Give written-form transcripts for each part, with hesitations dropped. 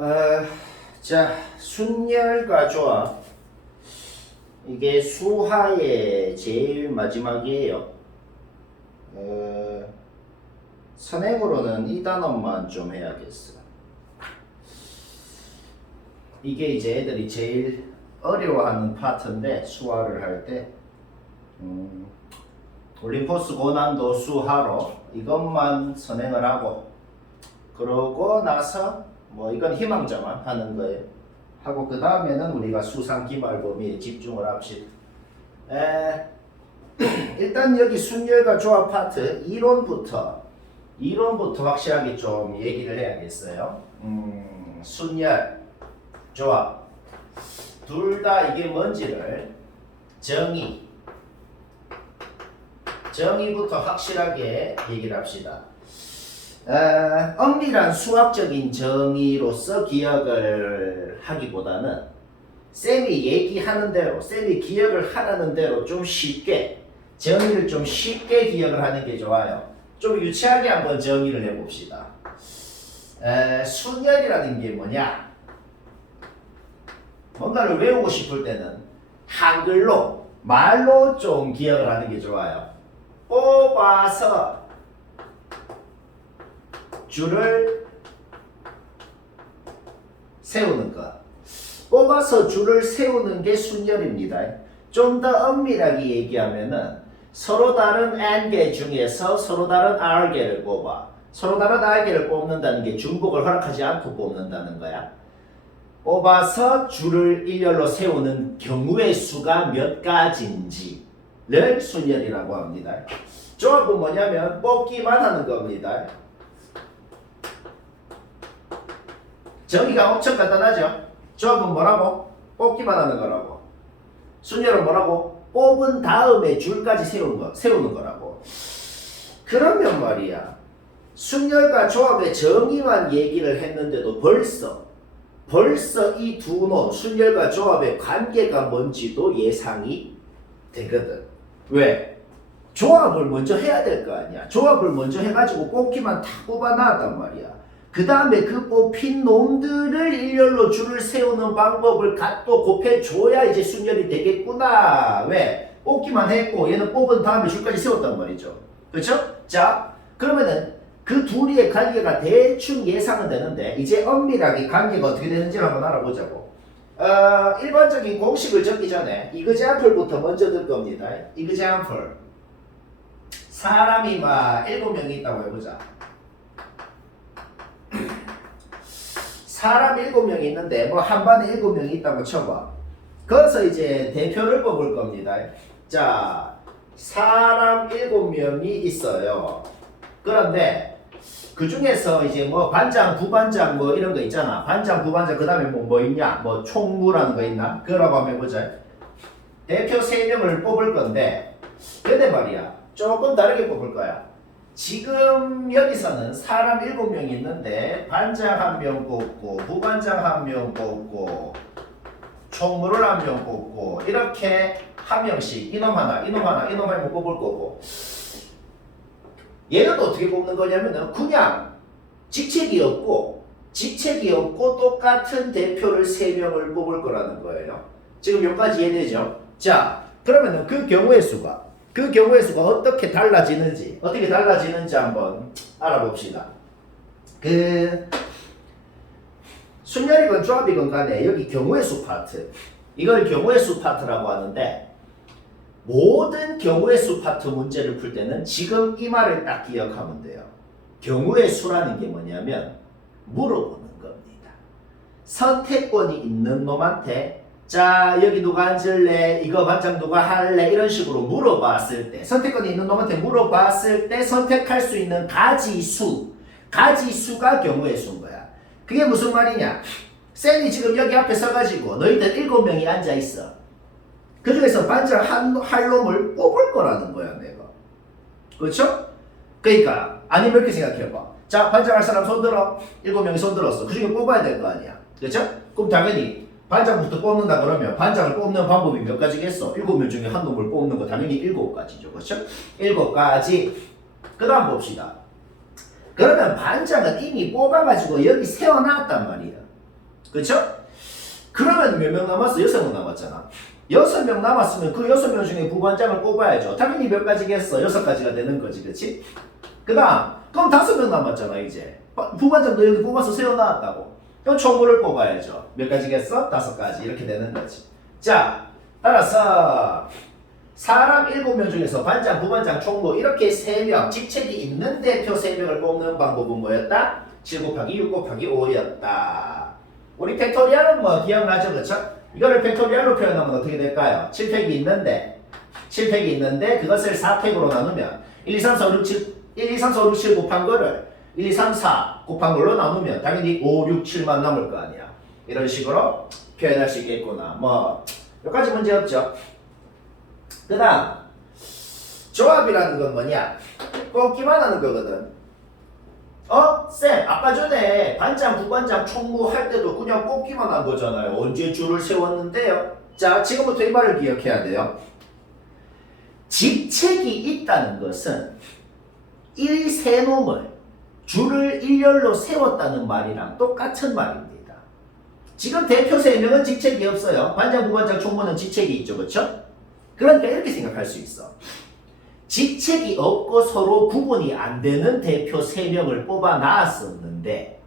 어, 자, 순열과 조합. 이게 수하의 제일 마지막이에요. 선행으로는 이 단원만 좀 해야겠어. 이게 이제 애들이 제일 어려워하는 파트인데, 수화를 할 때. 올림포스 고난도 수하로 이것만 선행을 하고, 그러고 나서 뭐 이건 희망자만 하는 거예요. 하고 그 다음에는 우리가 수상 기말 범위에 집중을 합시다. 일단 여기 순열과 조합 파트 이론부터 확실하게 좀 얘기를 해야겠어요. 순열, 조합 둘 다 이게 뭔지를 정의부터 확실하게 얘기를 합시다. 엄밀한 수학적인 정의로서 기억을 하기보다는 쌤이 얘기하는 대로, 쌤이 기억을 하라는 대로 좀 쉽게, 정의를 좀 쉽게 기억을 하는 게 좋아요. 좀 유치하게 한번 정의를 해봅시다. 순열이라는 게 뭐냐? 뭔가를 외우고 싶을 때는 한글로, 말로 좀 기억을 하는 게 좋아요. 뽑아서 줄을 세우는 것. 뽑아서 줄을 세우는 게 순열입니다. 좀 더 엄밀하게 얘기하면은 서로 다른 n개 중에서 서로 다른 r개를 뽑아. 서로 다른 r개를 뽑는다는 게 중복을 허락하지 않고 뽑는다는 거야. 뽑아서 줄을 일렬로 세우는 경우의 수가 몇 가지인지를 순열이라고 합니다. 조합은 뭐냐면 뽑기만 하는 겁니다. 정의가 엄청 간단하죠? 조합은 뭐라고? 뽑기만 하는 거라고. 순열은 뭐라고? 뽑은 다음에 줄까지 세우는 거라고. 그러면 말이야, 순열과 조합의 정의만 얘기를 했는데도 벌써 이 두 놈, 순열과 조합의 관계가 뭔지도 예상이 되거든. 왜? 조합을 먼저 해야 될 거 아니야. 조합을 먼저 해가지고 뽑기만 다 뽑아놨단 말이야. 그 다음에 그 뽑힌 놈들을 일렬로 줄을 세우는 방법을 또 곱해줘야 이제 순열이 되겠구나. 왜? 뽑기만 했고 얘는 뽑은 다음에 줄까지 세웠단 말이죠. 그렇죠? 자, 그러면은 그 둘이의 관계가 대충 예상은 되는데 이제 엄밀하게 관계가 어떻게 되는지를 한번 알아보자고. 일반적인 공식을 적기 전에 example부터 먼저 들 겁니다. example. 사람이 막 7명이 있다고 해보자. 사람 7명이 있는데 뭐 한 반에 7명이 있다고 쳐봐. 거기서 이제 대표를 뽑을 겁니다. 자, 사람 7명이 있어요. 그런데 그 중에서 이제 뭐 반장, 부반장 뭐 이런 거 있잖아. 반장, 부반장 그 다음에 뭐 있냐? 뭐 총무라는 거 있나? 그거라고 한번 해보자. 대표 3명을 뽑을 건데 근데 말이야 조금 다르게 뽑을 거야. 지금 여기서는 사람 7명이 있는데 반장 1명 뽑고 부반장 1명 뽑고 총무를 1명 뽑고 이렇게 한 명씩 이놈 하나 뽑을 거고, 얘는 어떻게 뽑는 거냐면은 그냥 직책이 없고 똑같은 대표를 3명을 뽑을 거라는 거예요. 지금 여기까지 이해되죠? 자, 그러면은 그 경우의 수가 어떻게 달라지는지 한번 알아봅시다. 순열이건 조합이건 간에 여기 경우의 수 파트, 이걸 경우의 수 파트라고 하는데, 모든 경우의 수 파트 문제를 풀 때는 지금 이 말을 딱 기억하면 돼요. 경우의 수라는 게 뭐냐면 물어보는 겁니다. 선택권이 있는 놈한테 자, 여기 누가 앉을래? 이거 반장 누가 할래? 이런 식으로 물어봤을 때, 선택권이 있는 놈한테 물어봤을 때 선택할 수 있는 가지수가 경우의 수인 거야. 그게 무슨 말이냐? 쌤이 지금 여기 앞에 서가지고 너희들 7명이 앉아있어. 그 중에서 반장 할 놈을 뽑을 거라는 거야, 내가. 그렇죠? 그러니까 아니면 이렇게 생각해봐. 자, 반장 할 사람 손 들어. 7명이 손 들었어. 그 중에 뽑아야 될 거 아니야. 그렇죠? 그럼 당연히 반장부터 뽑는다 그러면 반장을 뽑는 방법이 몇 가지겠어? 7명 중에 한 놈을 뽑는 거 당연히 7가지죠. 그렇죠? 7가지. 그 다음 봅시다. 그러면 반장은 이미 뽑아가지고 여기 세워놨단 말이야. 그쵸? 그러면 몇 명 남았어? 6명 남았잖아. 6명 남았으면 그 6명 중에 부반장을 뽑아야죠. 당연히 몇 가지겠어? 6가지가 되는 거지, 그치? 그 다음, 그럼 5명 남았잖아, 이제. 부반장도 여기 뽑아서 세워놨다고. 그럼 총무를 뽑아야죠. 몇 가지겠어? 5가지. 이렇게 되는 거지. 자, 따라서 사람 7명 중에서 반장, 부반장, 총무 이렇게 3명, 직책이 있는 대표 3명을 뽑는 방법은 뭐였다? 7 곱하기 6 곱하기 5였다. 우리 팩토리얼은 뭐 기억나죠? 그쵸? 이거를 팩토리얼로 표현하면 어떻게 될까요? 7팩이 있는데 그것을 4팩으로 나누면 1, 2, 3, 4, 5, 6, 7, 1, 2, 3, 4, 5, 6, 7 곱한 거를 1, 2, 3, 4 곱한 걸로 나누면 당연히 5, 6, 7만 남을 거 아니야. 이런 식으로 표현할 수 있겠구나. 뭐 몇 가지 문제 없죠? 그 다음 조합이라는 건 뭐냐? 뽑기만 하는 거거든. 쌤, 아까 전에 반장, 부반장, 총무 할 때도 그냥 뽑기만 한 거잖아요. 언제 줄을 세웠는데요? 자, 지금부터 이 말을 기억해야 돼요. 직책이 있다는 것은 1세놈을 줄을 일렬로 세웠다는 말이랑 똑같은 말입니다. 지금 대표 3명은 직책이 없어요. 반장, 부반장, 총무는 직책이 있죠. 그렇죠? 그러니까 이렇게 생각할 수 있어. 직책이 없고 서로 구분이 안 되는 대표 3명을 뽑아 놨었는데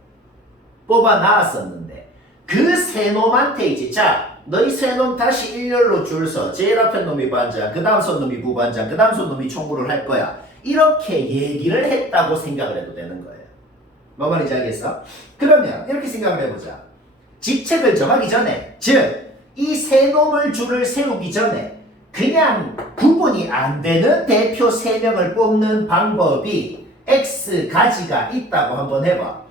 그 3놈한테 이제 자 너희 3놈 다시 일렬로 줄 서. 제일 앞에 놈이 반장, 그 다음 손 놈이 부반장, 그 다음 손 놈이 총무를 할 거야. 이렇게 얘기를 했다고 생각을 해도 되는 거예요. 뭐 말인지 알겠어? 그러면 이렇게 생각을 해보자. 직책을 정하기 전에, 즉 이 3놈을 줄을 세우기 전에 그냥 구분이 안 되는 대표 3명을 뽑는 방법이 X가지가 있다고 한번 해봐.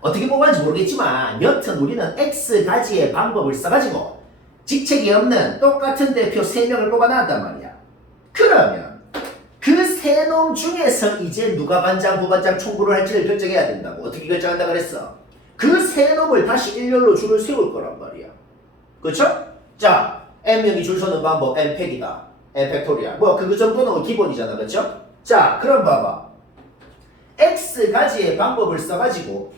어떻게 뽑았는지 모르겠지만 여튼 우리는 X가지의 방법을 써가지고 직책이 없는 똑같은 대표 3명을 뽑아놨단 말이야. 그러면 그 3놈 중에서 이제 누가 반장, 부반장, 총무를 할지를 결정해야 된다고. 어떻게 결정한다 그랬어? 그 3놈을 다시 일렬로 줄을 세울 거란 말이야. 그쵸? 자, N명이 줄 서는 방법 N팩이다. N팩토리얼. 뭐 그 정도는 기본이잖아. 그쵸? 자, 그럼 봐봐. X가지의 방법을 써가지고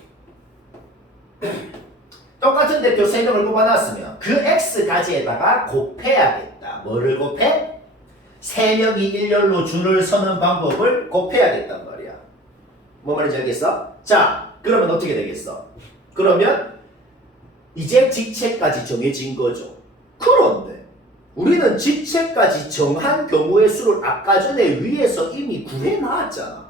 똑같은 대표 3명을 뽑아놨으면 그 X가지에다가 곱해야겠다. 뭐를 곱해? 3명이 일렬로 줄을 서는 방법을 곱해야겠단 말이야. 뭐 말인지 알겠어? 자, 그러면 어떻게 되겠어? 그러면 이제 직책까지 정해진 거죠. 그런데 우리는 직책까지 정한 경우의 수를 아까 전에 위에서 이미 구해놨잖아.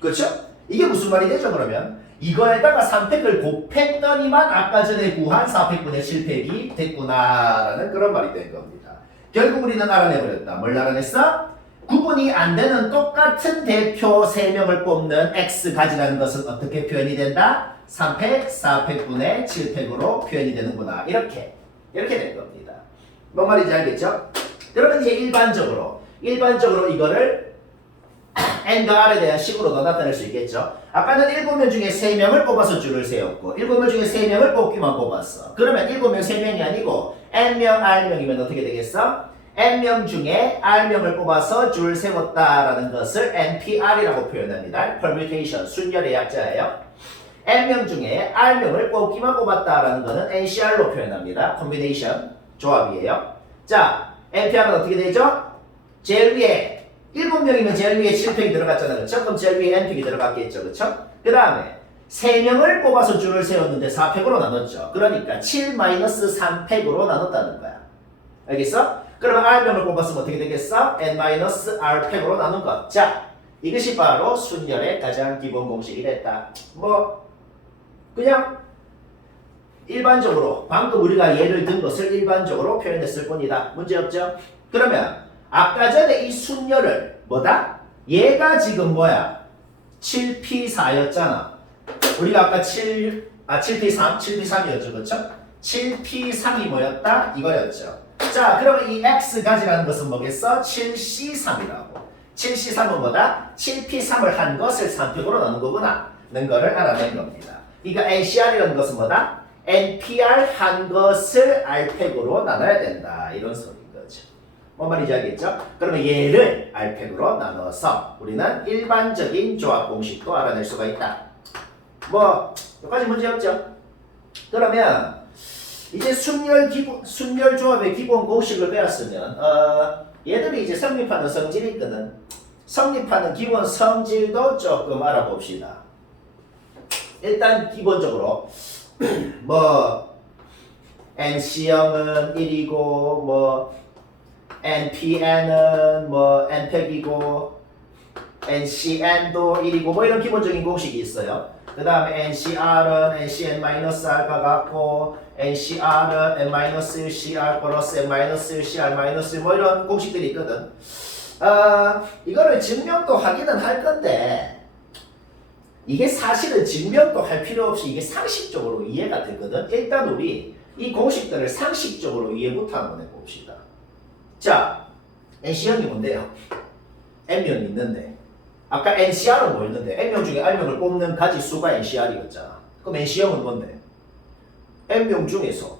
그렇죠? 이게 무슨 말이 되죠? 그러면 이거에다가 3팩을 곱했더니만 아까 전에 구한 4팩분의 7팩이 됐구나라는 그런 말이 된 겁니다. 결국 우리는 알아내버렸다. 뭘 알아냈어? 구분이 안 되는 똑같은 대표 3명을 뽑는 X가지라는 것은 어떻게 표현이 된다? 3팩, 4팩분의 7팩으로 표현이 되는구나. 이렇게 된 겁니다. 뭔 말인지 알겠죠? 그러면 이제 일반적으로 이거를 N과 R에 대한 식으로도 나타낼 수 있겠죠? 아까는 7명 중에 3명을 뽑아서 줄을 세웠고 7명 중에 3명을 뽑기만 뽑았어. 그러면 7명 3명이 아니고 N명, R명이면 어떻게 되겠어? N명 중에 R명을 뽑아서 줄 세웠다라는 것을 NPR이라고 표현합니다. Permutation, 순열의 약자예요. N명 중에 R명을 뽑기만 뽑았다라는 것은 NCR로 표현합니다. Combination, 조합이에요. 자, NPR은 어떻게 되죠? 제일 위에 7명이면 제일 위에 7팩이 들어갔잖아. 그렇죠? 그럼 제일 위에 N팩이 들어갔겠죠. 그렇죠? 그 다음에 3명을 뽑아서 줄을 세웠는데 4팩으로 나눴죠. 그러니까 7-3팩으로 나눴다는 거야. 알겠어? 그러면 R명을 뽑았으면 어떻게 되겠어? N-R팩으로 나눈 것. 자, 이것이 바로 순열의 가장 기본 공식이 됐다. 뭐 그냥 일반적으로 방금 우리가 예를 든 것을 일반적으로 표현했을 뿐이다. 문제없죠? 그러면 아까 전에 이 순열을 뭐다? 얘가 지금 뭐야? 7P4였잖아. 우리가 아까 7P3이었죠. 그렇죠? 7P3이 뭐였다? 이거였죠. 자, 그러면 이 X가지라는 것은 뭐겠어? 7C3이라고. 7C3은 뭐다? 7P3을 한 것을 3팩으로 나눈 거구나. 는 거를 알아낸 겁니다. 그러니까 NCR이라는 것은 뭐다? NPR 한 것을 R팩으로 나눠야 된다. 이런 소리인 거죠. 뭔 말인지 알겠죠? 그러면 얘를 R팩으로 나눠서 우리는 일반적인 조합 공식도 알아낼 수가 있다. 뭐, 몇 가지 문제 없죠? 그러면 이제 순열 조합의 기본 공식을 배웠으면 얘들이 이제 성립하는 성질이 있거든. 성립하는 기본 성질도 조금 알아봅시다. 일단 기본적으로 뭐 NC형은 1이고 뭐 NPN은 뭐 N팩이고 NCN도 1이고 뭐 이런 기본적인 공식이 있어요. 그 다음에 NCR은 NCN-R과 같고 NCR은 N-1CR 플러스 N-1CR 뭐 이런 공식들이 있거든. 이거를 증명도 하기는 할 건데 이게 사실은 증명도 할 필요 없이 이게 상식적으로 이해가 되거든. 일단 우리 이 공식들을 상식적으로 이해부터 한번 해봅시다. 자, NC형이 뭔데요? N명이 있는데 아까 NCR은 뭐였는데 N명 중에 R명을 뽑는 가지수가 NCR이었잖아. 그럼 NC형은 뭔데? N명 중에서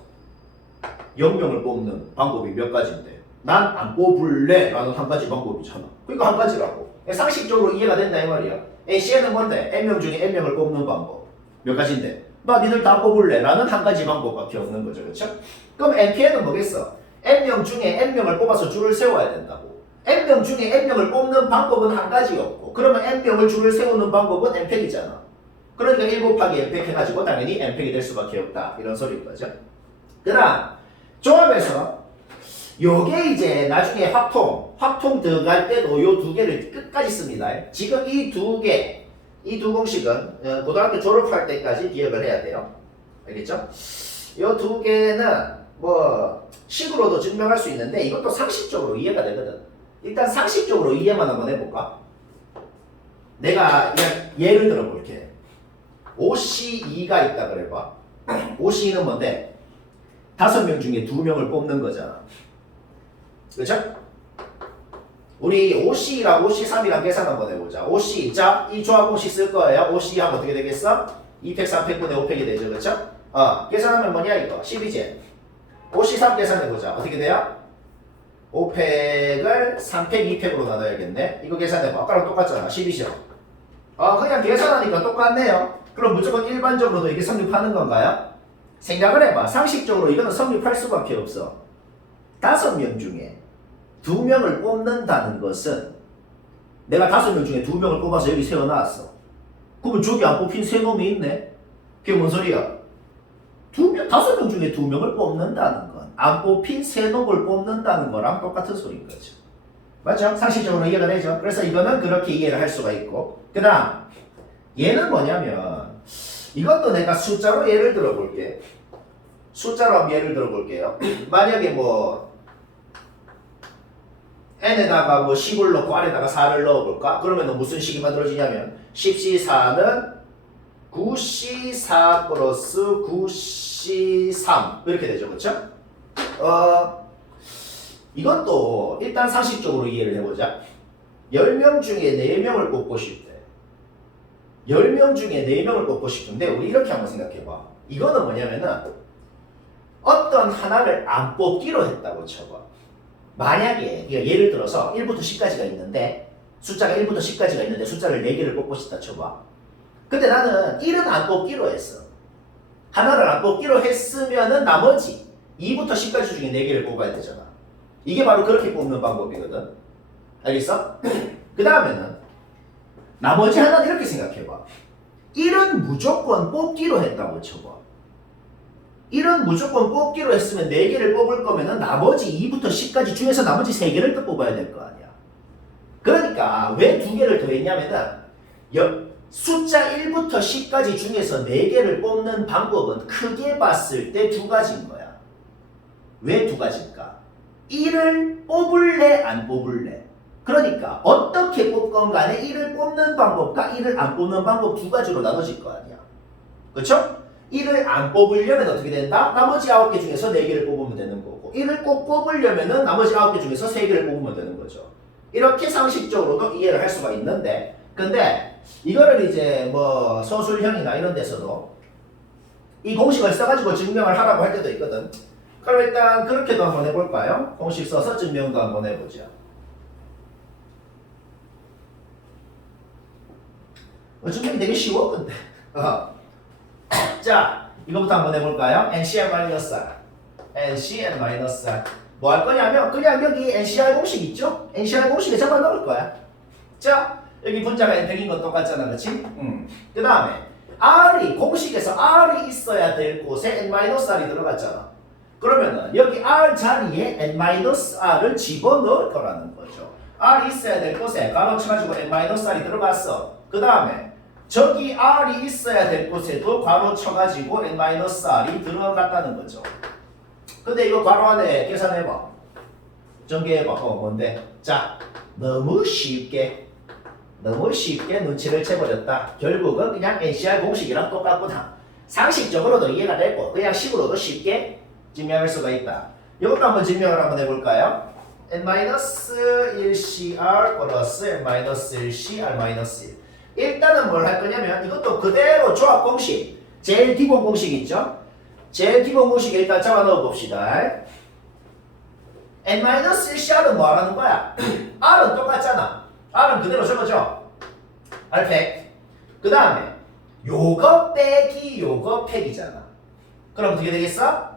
0명을 뽑는 방법이 몇 가지인데 난 안 뽑을래 라는 한 가지 방법이잖아. 그러니까 한 가지라고. 상식적으로 이해가 된다 이 말이야. NCN은 뭔데? N명 중에 N명을 뽑는 방법 몇 가지인데 나 니들 다 뽑을래 라는 한 가지 방법밖에 없는 거죠. 그렇죠? 그럼 NPN은 뭐겠어? N명 중에 N명을 뽑아서 줄을 세워야 된다고. N명 중에 N명을 뽑는 방법은 한 가지였고 그러면 N명을 줄을 세우는 방법은 N팩이잖아. 그러니까 1 곱하기 N팩 해가지고 당연히 N팩이 될 수밖에 없다. 이런 소리인 거죠. 그 다음 조합에서 요게 이제 나중에 확통 들어갈 때도 요 두 개를 끝까지 씁니다. 지금 이 두 공식은 고등학교 졸업할 때까지 기억을 해야 돼요. 알겠죠? 요 두 개는 뭐 식으로도 증명할 수 있는데 이것도 상식적으로 이해가 되거든. 일단 상식적으로 이해만 한번 해볼까? 내가 그냥 예를 들어 볼게. OC2가 있다 그래봐. OC2는 뭔데? 5명 중에 2명을 뽑는 거잖아. 그렇죠? 우리 OC2랑 OC3이랑 계산 한번 해보자. OC, 자, 이 조합 공식 쓸 거예요. OC 하면 어떻게 되겠어? 2팩, 3팩분의 5팩이 되죠. 그렇죠? 계산하면 뭐냐 이거? 12제. OC3 계산해보자. 어떻게 돼요? 5팩을 3팩, 2팩으로 나눠야겠네. 이거 계산해봐. 아까랑 똑같잖아. 12죠. 그냥 계산하니까 똑같네요. 그럼 무조건 일반적으로도 이게 성립하는 건가요? 생각을 해봐. 상식적으로 이거는 성립할 수밖에 없어. 5명 중에 2명을 뽑는다는 것은 내가 5명 중에 2명을 뽑아서 여기 세워놨어. 그러면 저기 안 뽑힌 3놈이 있네? 그게 뭔 소리야? 5명 중에 2명을 뽑는다는 건 안 뽑힌 3놈을 뽑는다는 거랑 똑같은 소리인 거죠. 맞죠? 상식적으로 이해가 되죠? 그래서 이거는 그렇게 이해를 할 수가 있고 그 다음 얘는 뭐냐면 이것도 내가 숫자로 예를 들어 볼게. 숫자로 한번 예를 들어 볼게요. 만약에 뭐 n에다가 뭐 10을 넣고 아래다가 4를 넣어볼까? 그러면 무슨 식이 만들어지냐면 10C4는 9C4 플러스 9C3 이렇게 되죠. 그렇죠? 이것도 일단 상식적으로 이해를 해보자. 10명 중에 4명을 뽑고 싶대. 10명 중에 4명을 뽑고 싶은데 우리 이렇게 한번 생각해봐. 이거는 뭐냐면은 어떤 하나를 안 뽑기로 했다고 쳐봐. 만약에 예를 들어서 1부터 10까지가 있는데 숫자가 1부터 10까지가 있는데 숫자를 4개를 뽑고 싶다 쳐봐. 근데 나는 1은 안 뽑기로 했어. 하나를 안 뽑기로 했으면은 나머지 2부터 10까지 중에 4개를 뽑아야 되잖아. 이게 바로 그렇게 뽑는 방법이거든. 알겠어? 그 다음에는 나머지 하나는 이렇게 생각해봐. 1은 무조건 뽑기로 했다고 쳐봐. 1은 무조건 뽑기로 했으면 4개를 뽑을 거면은 나머지 2부터 10까지 중에서 나머지 3개를 또 뽑아야 될 거 아니야. 그러니까 왜 2개를 더했냐면은 숫자 1부터 10까지 중에서 4개를 뽑는 방법은 크게 봤을 때 2가지인 거야. 왜 2가지일까? 1을 뽑을래 안 뽑을래? 그러니까 어떻게 뽑건 간에 1을 뽑는 방법과 1을 안 뽑는 방법 2가지로 나눠질 거 아니야. 그렇죠? 1을 안 뽑으려면 어떻게 된다? 나머지 9개 중에서 4개를 뽑으면 되는 거고 1을 꼭 뽑으려면 나머지 9개 중에서 3개를 뽑으면 되는 거죠. 이렇게 상식적으로도 이해를 할 수가 있는데 근데 이거를 이제 뭐 서술형이나 이런 데서도 이 공식을 써가지고 증명을 하라고 할 때도 있거든. 그럼 일단 그렇게도 한번 해볼까요? 공식 써서 증명도 한번 해보자. 증명이 되게 쉬워 근데 자 이거부터 한번 해볼까요? NCR-R NCR-R 뭐 할 거냐면 그냥 여기 NCR 공식 있죠? NCR 공식에 적어 넣을 거야. 자, 여기 분자가 n팩인 건 똑같잖아, 그렇지? 그 다음에 R이 공식에서 R이 있어야 될 곳에 n-R이 들어갔잖아. 그러면은 여기 R 자리에 n-R을 집어넣을 거라는 거죠. R이 있어야 될 곳에 가로 쳐가지고 n-R이 들어갔어. 그 다음에 저기 R이 있어야 될 곳에도 괄호 쳐가지고 n-R이 들어갔다는 거죠. 근데 이거 괄호 안에 계산해봐. 전개해봐. 뭔데? 자, 너무 쉽게 눈치를 채버렸다. 결국은 그냥 NCR 공식이랑 똑같구나. 상식적으로도 이해가 되고 그냥 식으로도 쉽게 증명할 수가 있다. 이것도 한번 증명을 한번 해볼까요? n-1cr 플러스 n-1cr-1 일단은 뭘 할 거냐면 이것도 그대로 조합 공식 제일 기본 공식 있죠? 제일 기본 공식 일단 잡아 넣어 봅시다. n-1cr은 뭐 하라는 거야? r은 똑같잖아. r은 그대로 적어줘. r팩. 그 다음에 요거 빼기 요거 팩이잖아. 그럼 어떻게 되겠어?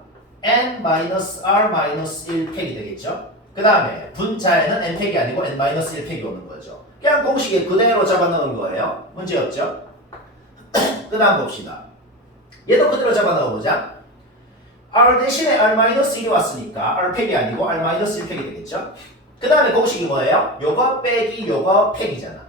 n-r-1 팩이 되겠죠? 그 다음에 분자에는 n팩이 아니고 n-1 팩이 오는 거죠. 그냥 공식에 그대로 잡아 넣은 거예요. 문제 없죠? 그 다음 봅시다. 얘도 그대로 잡아 넣어보자. r 대신에 r-1이 왔으니까 r팩이 아니고 r-1팩이 되겠죠? 그 다음에 공식이 뭐예요? 요거 빼기 요거 팩이잖아.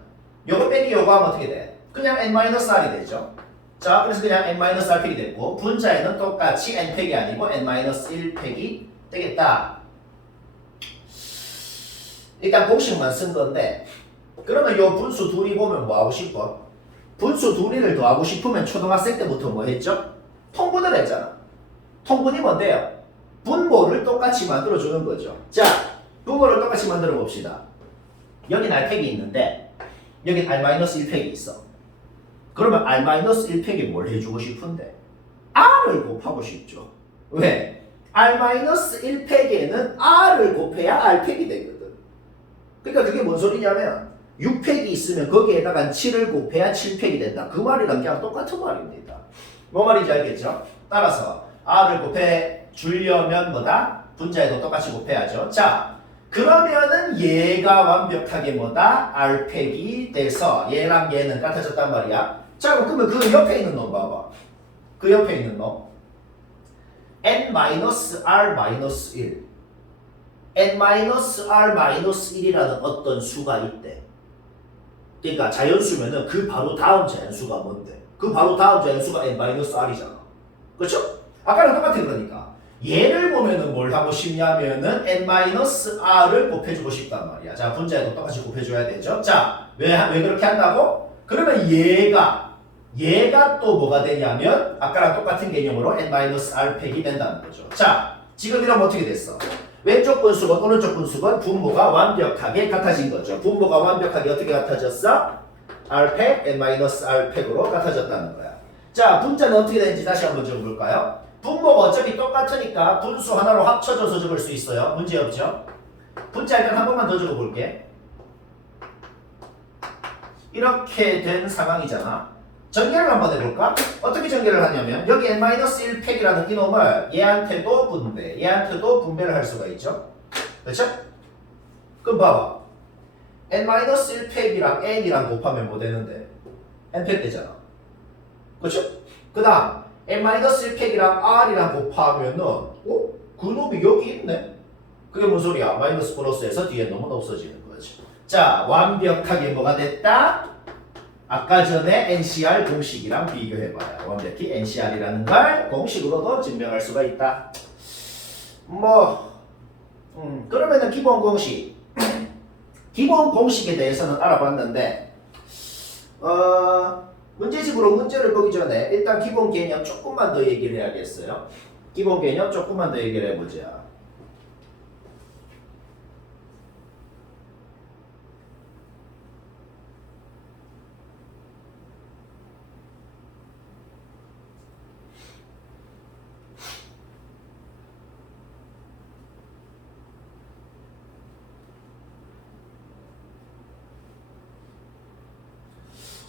요거 빼기 요거 하면 어떻게 돼? 그냥 n-r이 되죠. 자, 그래서 그냥 n-r 팩이 됐고 분자에는 똑같이 n팩이 아니고 n-1 팩이 되겠다. 일단 공식만 쓴 건데 그러면 요 분수 둘이 보면 뭐 하고 싶어? 분수 둘이를 더하고 싶으면 초등학생 때부터 뭐 했죠? 통분을 했잖아. 통분이 뭔데요? 분모를 똑같이 만들어주는 거죠. 자, 분모를 똑같이 만들어 봅시다. 여긴 R팩이 있는데 여긴 R-1팩이 있어. 그러면 R-1팩이 뭘 해주고 싶은데? R을 곱하고 싶죠. 왜? R-1팩에는 R을 곱해야 R팩이 되거든. 그러니까 그게 뭔 소리냐면 6팩이 있으면 거기에다가 7을 곱해야 7팩이 된다. 그 말이랑 그냥 똑같은 말입니다. 뭐 말인지 알겠죠? 따라서 R을 곱해 주려면 뭐다? 분자에도 똑같이 곱해야죠. 자, 그러면은 얘가 완벽하게 뭐다? R팩이 돼서 얘랑 얘는 같아졌단 말이야. 자, 그러면 그 옆에 있는 놈 봐봐. 그 옆에 있는 놈 n-r-1 n-r-1이라는 어떤 수가 있대. 그러니까 자연수면은 그 바로 다음 자연수가 뭔데? 그 바로 다음 자연수가 n-r이잖아. 그렇죠? 아까랑 똑같아. 그러니까 얘를 보면은 뭘 하고 싶냐면은 n-r을 곱해주고 싶단 말이야. 자, 분자에도 똑같이 곱해줘야 되죠. 자, 왜 그렇게 한다고? 그러면 얘가 또 뭐가 되냐면 아까랑 똑같은 개념으로 n-r 팩이 된다는 거죠. 자, 지금 이러면 어떻게 됐어? 왼쪽 분수건 오른쪽 분수건 분모가 완벽하게 같아진 거죠. 분모가 완벽하게 어떻게 같아졌어? R팩, n-R팩으로 같아졌다는 거야. 자, 분자는 어떻게 되는지 다시 한번 적어볼까요? 분모가 어차피 똑같으니까 분수 하나로 합쳐져서 적을 수 있어요. 문제 없죠? 분자 일단 한 번만 더 적어볼게. 이렇게 된 상황이잖아. 전개를 한번 해볼까? 어떻게 전개를 하냐면 여기 n-1팩이라는 이놈을 얘한테도 분배, 얘한테도 분배를 할 수가 있죠. 그렇죠? 그럼 봐봐. n-1팩이랑 n이랑 곱하면 뭐 되는데? n팩 되잖아. 그렇죠? 그 다음 n-1팩이랑 r이랑 곱하면은 그 놈이 여기 있네? 그게 무슨 소리야? 마이너스 플러스에서 뒤에 놈은 없어지는 거지. 자, 완벽하게 뭐가 됐다? 아까 전에 NCR 공식이랑 비교해봐요. 완벽히 NCR이라는 걸 공식으로도 증명할 수가 있다. 그러면은 기본 공식. 기본 공식에 대해서는 알아봤는데, 문제집으로 문제를 보기 전에 일단 기본 개념 조금만 더 얘기를 해야겠어요. 기본 개념 조금만 더 얘기를 해보자.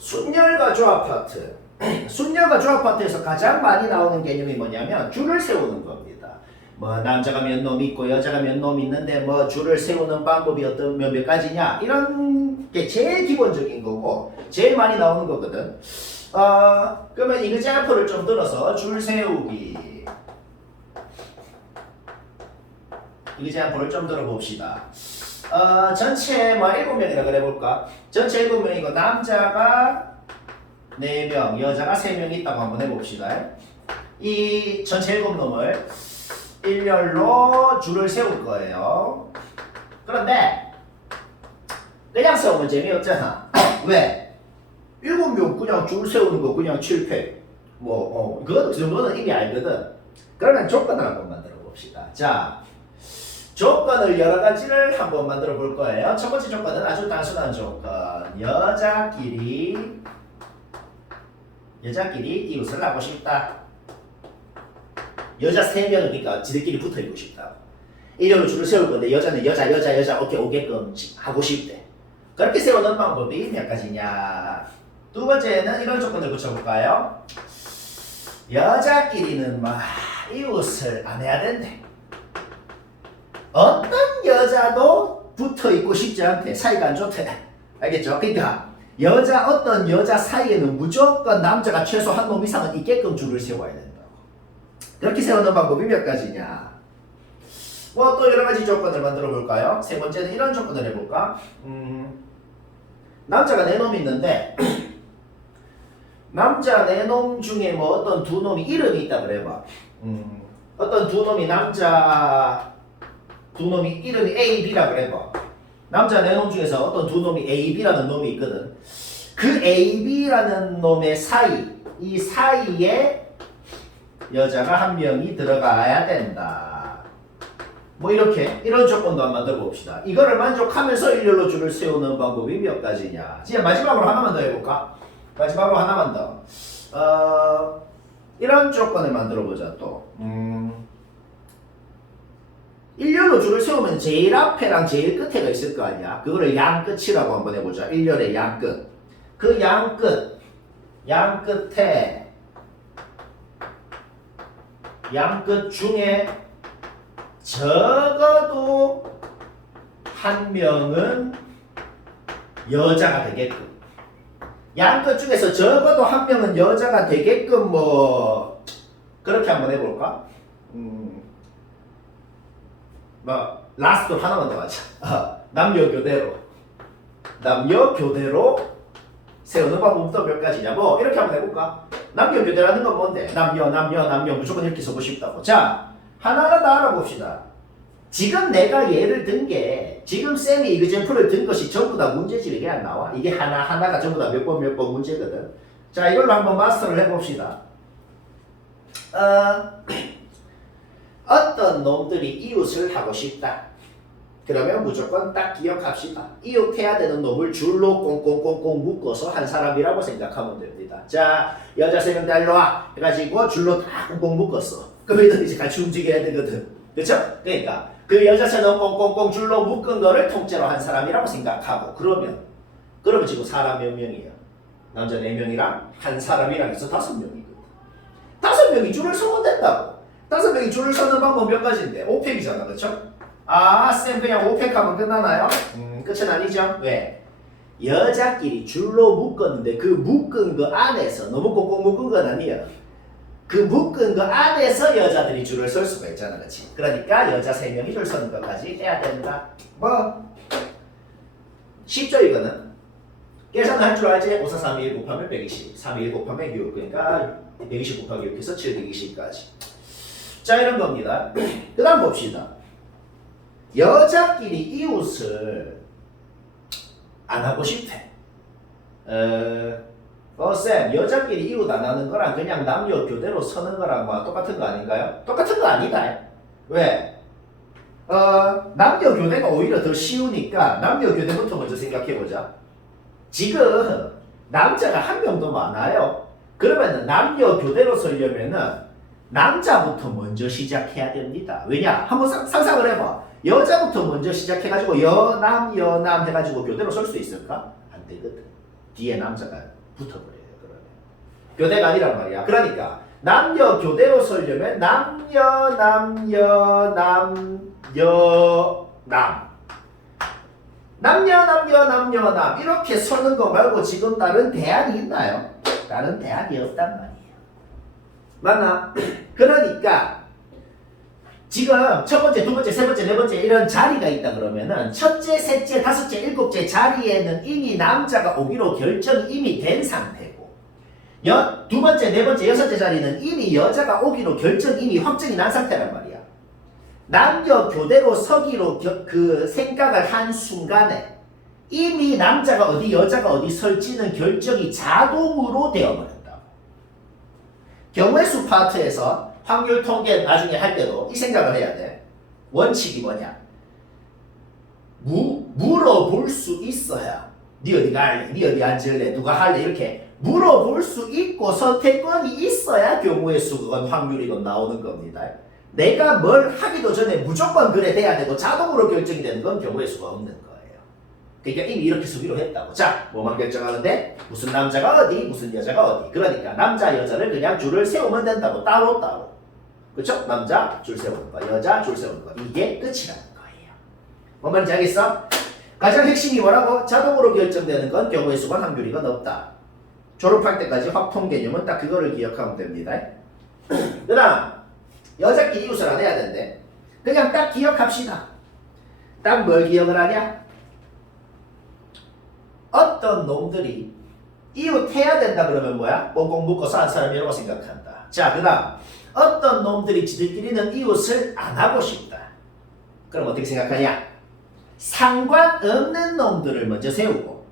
순열과 조합 파트. 순녀가 조합파트에서 가장 많이 나오는 개념이 뭐냐면 줄을 세우는 겁니다. 뭐 남자가 몇 놈 있고 여자가 몇 놈 있는데 뭐 줄을 세우는 방법이 어떤 몇 가지냐 이런 게 제일 기본적인 거고 제일 많이 나오는 거거든. 그러면 이그제플을 좀 들어서 줄 세우기 이그제플을 좀 들어봅시다. 전체 뭐 7명이라 그래볼까? 전체 7명이고 남자가 4명, 여자가 3명 있다고 한번 해봅시다. 이 전체 7놈을 일렬로 줄을 세울 거예요. 그런데 그냥 세우면 재미없잖아. 왜? 7명 그냥 줄 세우는 거 그냥 실패. 그 정도는 이미 알거든. 그러면 조건을 한번 만들어 봅시다. 자, 조건을 여러 가지를 한번 만들어 볼 거예요. 첫 번째 조건은 아주 단순한 조건. 여자끼리 이웃을 하고 싶다. 여자 3명은 그러니까 지들끼리 붙어 있고 싶다. 일렬로 줄을 세울 건데 여자는 여자 오케이 오게끔 하고 싶대. 그렇게 세우는 방법이 몇 가지냐. 두 번째는 이런 조건을 붙여볼까요? 여자끼리는 막 이웃을 안 해야 된대. 어떤 여자도 붙어 있고 싶지 않대. 사이가 안 좋대. 알겠죠? 그러니까 어떤 여자 사이에는 무조건 남자가 최소 한 놈 이상은 있게끔 줄을 세워야 된다고. 그렇게 세우는 방법이 몇 가지냐. 뭐 또 여러 가지 조건을 만들어 볼까요? 세 번째는 이런 조건을 해볼까? 남자가 4놈이 있는데 남자 4놈 중에 뭐 어떤 2놈이 이름이 있다 그래봐. 어떤 2놈이 남자 2놈이 이름이 A, B라 그래봐. 남자 4놈 중에서 어떤 2놈이 A, B라는 놈이 있거든. 그 A, B라는 놈의 이 사이에 여자가 1명이 들어가야 된다. 뭐 이런 조건도 한번 만들어 봅시다. 이거를 만족하면서 일렬로 줄을 세우는 방법이 몇 가지냐. 이제 마지막으로 하나만 더 해볼까? 마지막으로 하나만 더. 이런 조건을 만들어 보자 또. 일렬로 줄을 세우면 제일 앞에랑 제일 끝에가 있을 거 아니야. 그거를 양끝이라고 한번 해보자. 일렬의 양끝. 그 양끝에 양끝 중에 적어도 1명은 여자가 되게끔. 양끝 중에서 적어도 1명은 여자가 되게끔 뭐 그렇게 한번 해볼까? 라스트 하나만 더 하자. 남녀 교대로 세우는 방법부터 몇 가지냐. 뭐 이렇게 한번 해볼까? 남녀 교대라는 건 뭔데? 남녀 무조건 이렇게 쓰고 싶다고. 자, 하나하나 다 알아봅시다. 지금 내가 예를 든 게 지금 쌤이 이그젠플을 든 것이 전부 다 문제집이 이게 안 나와. 이게 하나하나가 전부 다 몇 번 문제거든. 자, 이걸로 한번 마스터를 해봅시다. 어떤 놈들이 이웃을 하고 싶다. 그러면 무조건 딱 기억합시다. 이웃해야 되는 놈을 줄로 꽁꽁꽁꽁 묶어서 한 사람이라고 생각하면 됩니다. 자, 여자 3명 다 일로 와 해가지고 줄로 다 꽁꽁 묶었어. 그러면 이제 같이 움직여야 되거든. 그렇죠? 그러니까 그 여자 3명 꽁꽁꽁 줄로 묶은 거를 통째로 한 사람이라고 생각하고 그러면 지금 사람 몇 명이야? 남자 4명이랑 한 사람이랑 해서 5명이거든. 5명이 줄을 서면 된다고. 5명이 줄을 서는 방법 몇 가지인데 5팩이잖아. 그렇죠? 쌤 그냥 5팩 하면 끝나나요? 끝은 아니죠. 왜? 여자끼리 줄로 묶었는데 그 묶은 거 안에서 너무 꽁꽁 묶은 건 아니야. 그 묶은 거 안에서 여자들이 줄을 설 수가 있잖아. 그렇지? 그러니까 여자 3명이 줄 서는 것까지 해야 된다. 뭐 쉽죠 이거는? 계산할 줄 알지? 5, 4, 3, 2, 1 곱하면 120 3, 2, 1 곱하면 6 그러니까 120 곱하기 6해서 720까지. 자, 이런 겁니다. 그 다음 봅시다. 여자끼리 이웃을 안 하고 싶대. 쌤, 여자끼리 이웃 안 하는 거랑 그냥 남녀 교대로 서는 거랑 뭐 똑같은 거 아닌가요? 똑같은 거 아니다. 왜? 남녀 교대가 오히려 더 쉬우니까 남녀 교대부터 먼저 생각해보자. 지금 남자가 1명도 많아요. 그러면 남녀 교대로 서려면은 남자부터 먼저 시작해야 됩니다. 왜냐? 한번 상상을 해봐. 여자부터 먼저 시작해가지고 여남 해가지고 교대로 설 수 있을까? 안 되거든. 뒤에 남자가 붙어버려요. 그러면 교대가 아니란 말이야. 그러니까 남녀 교대로 설려면 남녀 남녀 남녀 남 이렇게 서는 거 말고 지금 다른 대안이 있나요? 다른 대안이 없단 말이에요. 맞나? 그러니까 지금 첫 번째, 두 번째, 세 번째, 네 번째 이런 자리가 있다 그러면은 첫째, 셋째, 다섯째, 일곱째 자리에는 이미 남자가 오기로 결정이 이미 된 상태고 두 번째, 네 번째, 여섯째 자리는 이미 여자가 오기로 결정이 이미 확정이 난 상태란 말이야. 남녀 교대로 서기로 그 생각을 한 순간에 이미 남자가 어디 여자가 어디 설지는 결정이 자동으로 되어버린다고. 경우의 수 파트에서 확률 통계 나중에 할 때도 이 생각을 해야 돼. 원칙이 뭐냐? 물어볼 수 있어야 니 어디 갈래? 니 어디 앉을래? 누가 할래? 이렇게 물어볼 수 있고 선택권이 있어야 경우의 수건 확률이건 나오는 겁니다. 내가 뭘 하기도 전에 무조건 그래 돼야 되고 자동으로 결정이 되는 건 경우의 수가 없는 거예요. 그러니까 이미 이렇게 수기로 했다고. 자, 뭐만 결정하는데 무슨 남자가 어디, 무슨 여자가 어디. 그러니까 남자, 여자를 그냥 줄을 세우면 된다고. 따로. 그렇죠? 남자 줄 세우는 거, 여자 줄 세우는 거. 이게 끝이라는 거예요. 뭔 말인지 알겠어? 가장 핵심이 뭐라고? 자동으로 결정되는 건 경우의 수건 확률이가 높다. 졸업할 때까지 확통 개념은 딱 그거를 기억하면 됩니다. 그 다음 여자끼리 이웃을 안 해야 된대. 그냥 딱 기억합시다. 딱 뭘 기억을 하냐? 어떤 놈들이 이웃 해야 된다 그러면 뭐야? 꽁꽁 묶어서 한 사람이라고 생각한다. 자, 그 다음 어떤 놈들이 지들끼리는 이웃을 안 하고 싶다. 그럼 어떻게 생각하냐? 상관없는 놈들을 먼저 세우고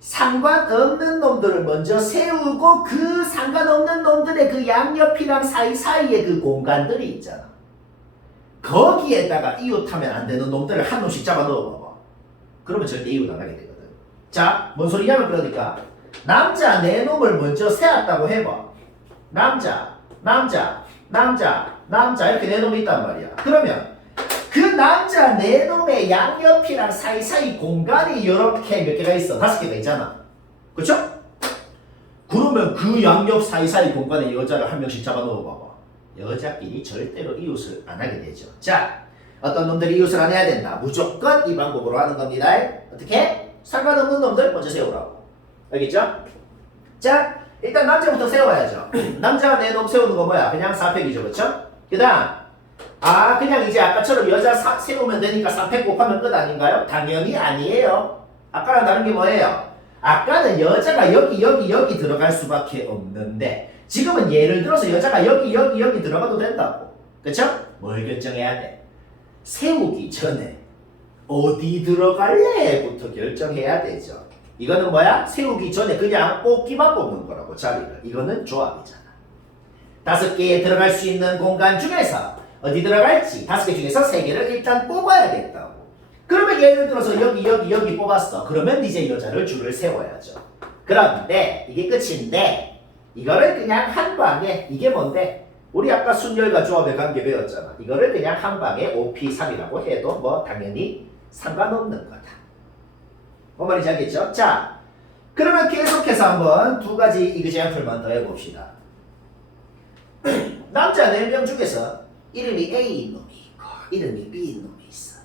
상관없는 놈들을 먼저 세우고 그 상관없는 놈들의 그 양옆이랑 사이사이에 그 공간들이 있잖아. 거기에다가 이웃하면 안 되는 놈들을 한 놈씩 잡아 넣어봐봐. 그러면 절대 이웃 안 하게 되거든. 자, 뭔 소리냐면 그러니까 남자 네 놈을 먼저 세웠다고 해봐. 남자 이렇게 네 놈이 있단 말이야. 그러면 그 남자 네 놈의 양옆이랑 사이사이 공간이 이렇게 몇 개가 있어? 5개가 있잖아. 그쵸? 그러면 그 양옆 사이사이 공간에 여자를 한 명씩 잡아 넣어봐봐. 여자끼리 절대로 이웃을 안 하게 되죠. 자, 어떤 놈들이 이웃을 안 해야 된다. 무조건 이 방법으로 하는 겁니다. 어떻게? 상관없는 놈들 먼저 세우라고. 알겠죠? 자, 일단 남자부터 세워야죠. 남자가 내 놈 세우는 거 뭐야? 그냥 4팩이죠. 그쵸? 그 다음 그냥 이제 아까처럼 여자 세우면 되니까 4팩 곱하면 끝 아닌가요? 당연히 아니에요. 아까랑 다른 게 뭐예요? 아까는 여자가 여기 들어갈 수밖에 없는데 지금은 예를 들어서 여자가 여기 들어가도 된다고. 그쵸? 뭘 결정해야 돼? 세우기 전에 어디 들어갈래? 부터 결정해야 되죠. 이거는 뭐야? 세우기 전에 그냥 뽑기만 뽑는 거라고, 자리를. 이거는 조합이잖아. 5개에 들어갈 수 있는 공간 중에서 어디 들어갈지 5개 중에서 3개를 일단 뽑아야겠다고. 그러면 예를 들어서 여기 뽑았어. 그러면 이제 여자를 줄을 세워야죠. 그런데 이게 끝인데 이거를 그냥 한 방에 이게 뭔데? 우리 아까 순열과 조합의 관계 배웠잖아. 이거를 그냥 한 방에 5P3이라고 해도 뭐 당연히 상관없는 거다. 뭔 말인지 알겠죠? 자, 그러면 계속해서 한번 두 가지 이그제ම්플만 더 해봅시다. 남자 4명 중에서 이름이 A 놈이 있고 이름이 B 놈이 있어.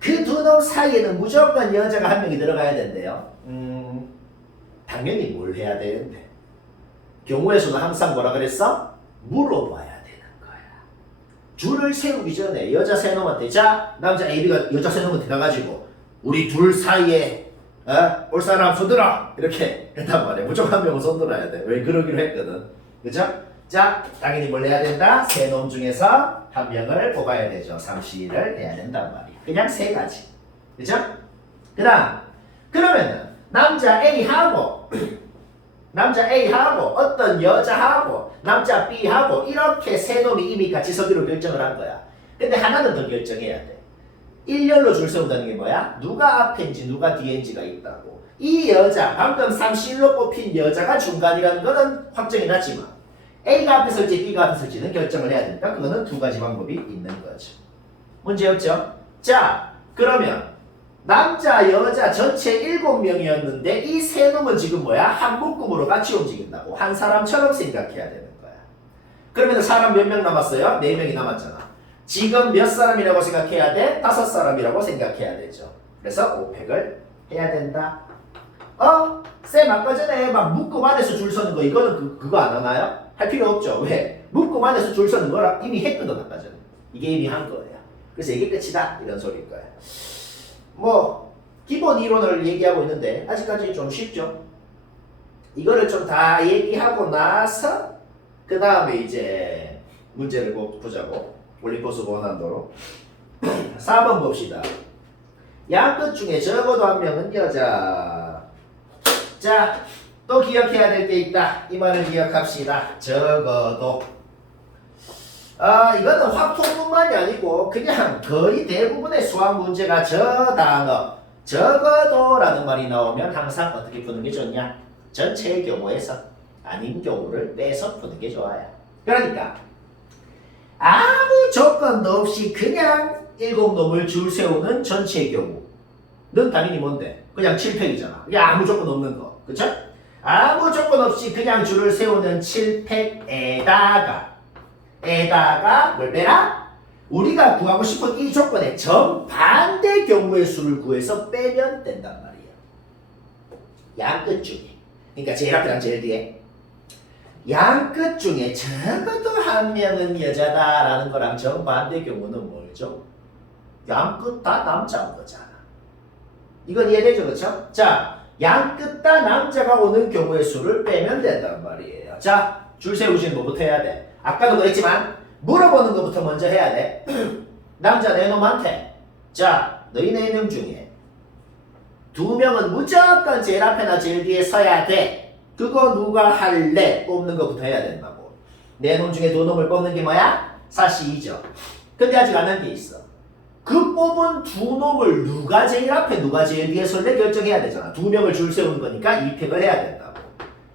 그 두 놈 사이에는 무조건 여자가 한 명이 들어가야 된대요. 당연히 뭘 해야 되는데? 경우의 수는 항상 뭐라 그랬어? 물어봐야 되는 거야. 줄을 세우기 전에 여자 3놈한테 자, 남자 AB가 여자 3놈한테 가가지고 우리 둘 사이에 올 사람 손들어! 이렇게 했단 말이야. 무조건 한 명은 손들어야 돼. 왜 그러기로 했거든. 그죠? 자, 당연히 뭘 해야 된다? 3놈 중에서 한 명을 뽑아야 되죠. 3C를 해야 된단 말이야. 그냥 3가지. 그죠? 그 다음, 그러면은 남자 A하고 어떤 여자하고 남자 B하고 이렇게 3놈이 이미 같이 서기로 결정을 한 거야. 근데 하나는 더 결정해야 돼. 일렬로 줄 세운다는 게 뭐야? 누가 앞인지 누가 뒤인지가 있다고. 이 여자, 방금 3C로 뽑힌 여자가 중간이라는 거는 확정이 났지만 A가 앞에 설지 B가 앞에 설지는 결정을 해야 되니까 그거는 2가지 방법이 있는 거죠. 문제 없죠? 자, 그러면 남자, 여자 전체 7명이었는데 이 세 놈은 지금 뭐야? 한 묶음으로 같이 움직인다고. 한 사람처럼 생각해야 되는 거야. 그러면 사람 몇 명 남았어요? 4명이 남았잖아. 지금 몇 사람이라고 생각해야 돼? 5사람이라고 생각해야 되죠. 그래서 오펙을 해야 된다. 쌤 아까 전에 막 묶음 안에서 줄 서는 거 이거는 그거 안 하나요? 할 필요 없죠. 왜? 묶음 안에서 줄 서는 거라 이미 했거든 아까 전에. 이게 이미 한 거예요. 그래서 이게 끝이다 이런 소리일 거예요. 뭐 기본 이론을 얘기하고 있는데 아직까지 좀 쉽죠. 이거를 좀 다 얘기하고 나서 그 다음에 이제 문제를 보자고. 올림포스 고난도로 4번 봅시다. 양끝 중에 적어도 한 명은 여자. 자, 또 기억해야 될 게 있다. 이 말을 기억합시다. 적어도. 이거는 확통문만이 아니고 그냥 거의 대부분의 수학 문제가 저 단어 적어도라는 말이 나오면 항상 어떻게 푸는 게 좋냐? 전체의 경우에서 아닌 경우를 빼서 푸는 게 좋아요. 그러니까 아무 조건도 없이 그냥 7놈을 줄 세우는 전체의 경우는 당연히 뭔데? 그냥 7팩이잖아. 그냥 아무 조건 없는 거. 그쵸? 아무 조건 없이 그냥 줄을 세우는 7팩에다가 뭘 빼라? 우리가 구하고 싶은 이 조건의 정반대 경우의 수를 구해서 빼면 된단 말이야. 양끝 중에. 그러니까 제일 앞이랑 제일 뒤에. 양끝 중에 적어도 한 명은 여자다라는 거랑 정반대 경우는 뭐죠? 양끝 다 남자인 거잖아. 이건 이해되죠? 그렇죠? 자, 양끝 다 남자가 오는 경우의 수를 빼면 된단 말이에요. 자, 줄 세우시는 것부터 해야 돼. 아까도 그랬지만 물어보는 것부터 먼저 해야 돼. 남자 4놈한테 자, 너희 4명 중에 2명은 무조건 제일 앞에나 제일 뒤에 서야 돼. 그거 누가 할래? 뽑는 것부터 해야 된다고. 4놈 중에 2놈을 뽑는 게 뭐야? 사시이죠. 근데 아직 안 한 게 있어. 그 뽑은 2놈을 누가 제일 앞에 누가 제일 뒤에 설래 결정해야 되잖아. 2명을 줄 세우는 거니까 2팩을 해야 된다고.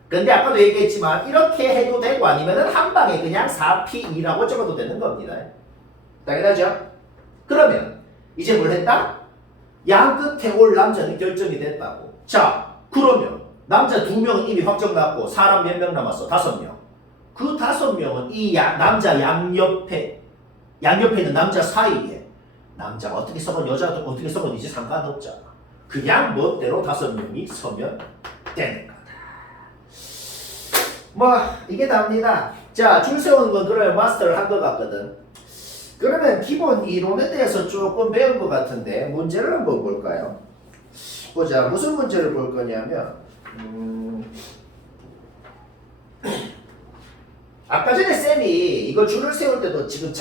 근데 아까도 얘기했지만 이렇게 해도 되고 아니면은 한 방에 그냥 4P2라고 적어도 되는 겁니다. 당연하죠? 그러면 이제 뭘 했다? 양 끝에 올 남자는 결정이 됐다고. 자, 그러면 남자 2명은 이미 확정 났고 사람 몇 명 남았어? 5명. 그 5명은 이 남자 양옆에 있는 남자 사이에 남자가 어떻게 서건 여자도 어떻게 서건 이제 상관없잖아. 그냥 멋대로 5명이 서면 되는 거다. 뭐 이게 답니다. 자, 줄 세우는 건 그래 마스터를 한 것 같거든. 그러면 기본 이론에 대해서 조금 배운 것 같은데 문제를 한번 볼까요? 보자. 무슨 문제를 볼 거냐면 아까 전에 쌤이 이거 줄을 세울 때도 지금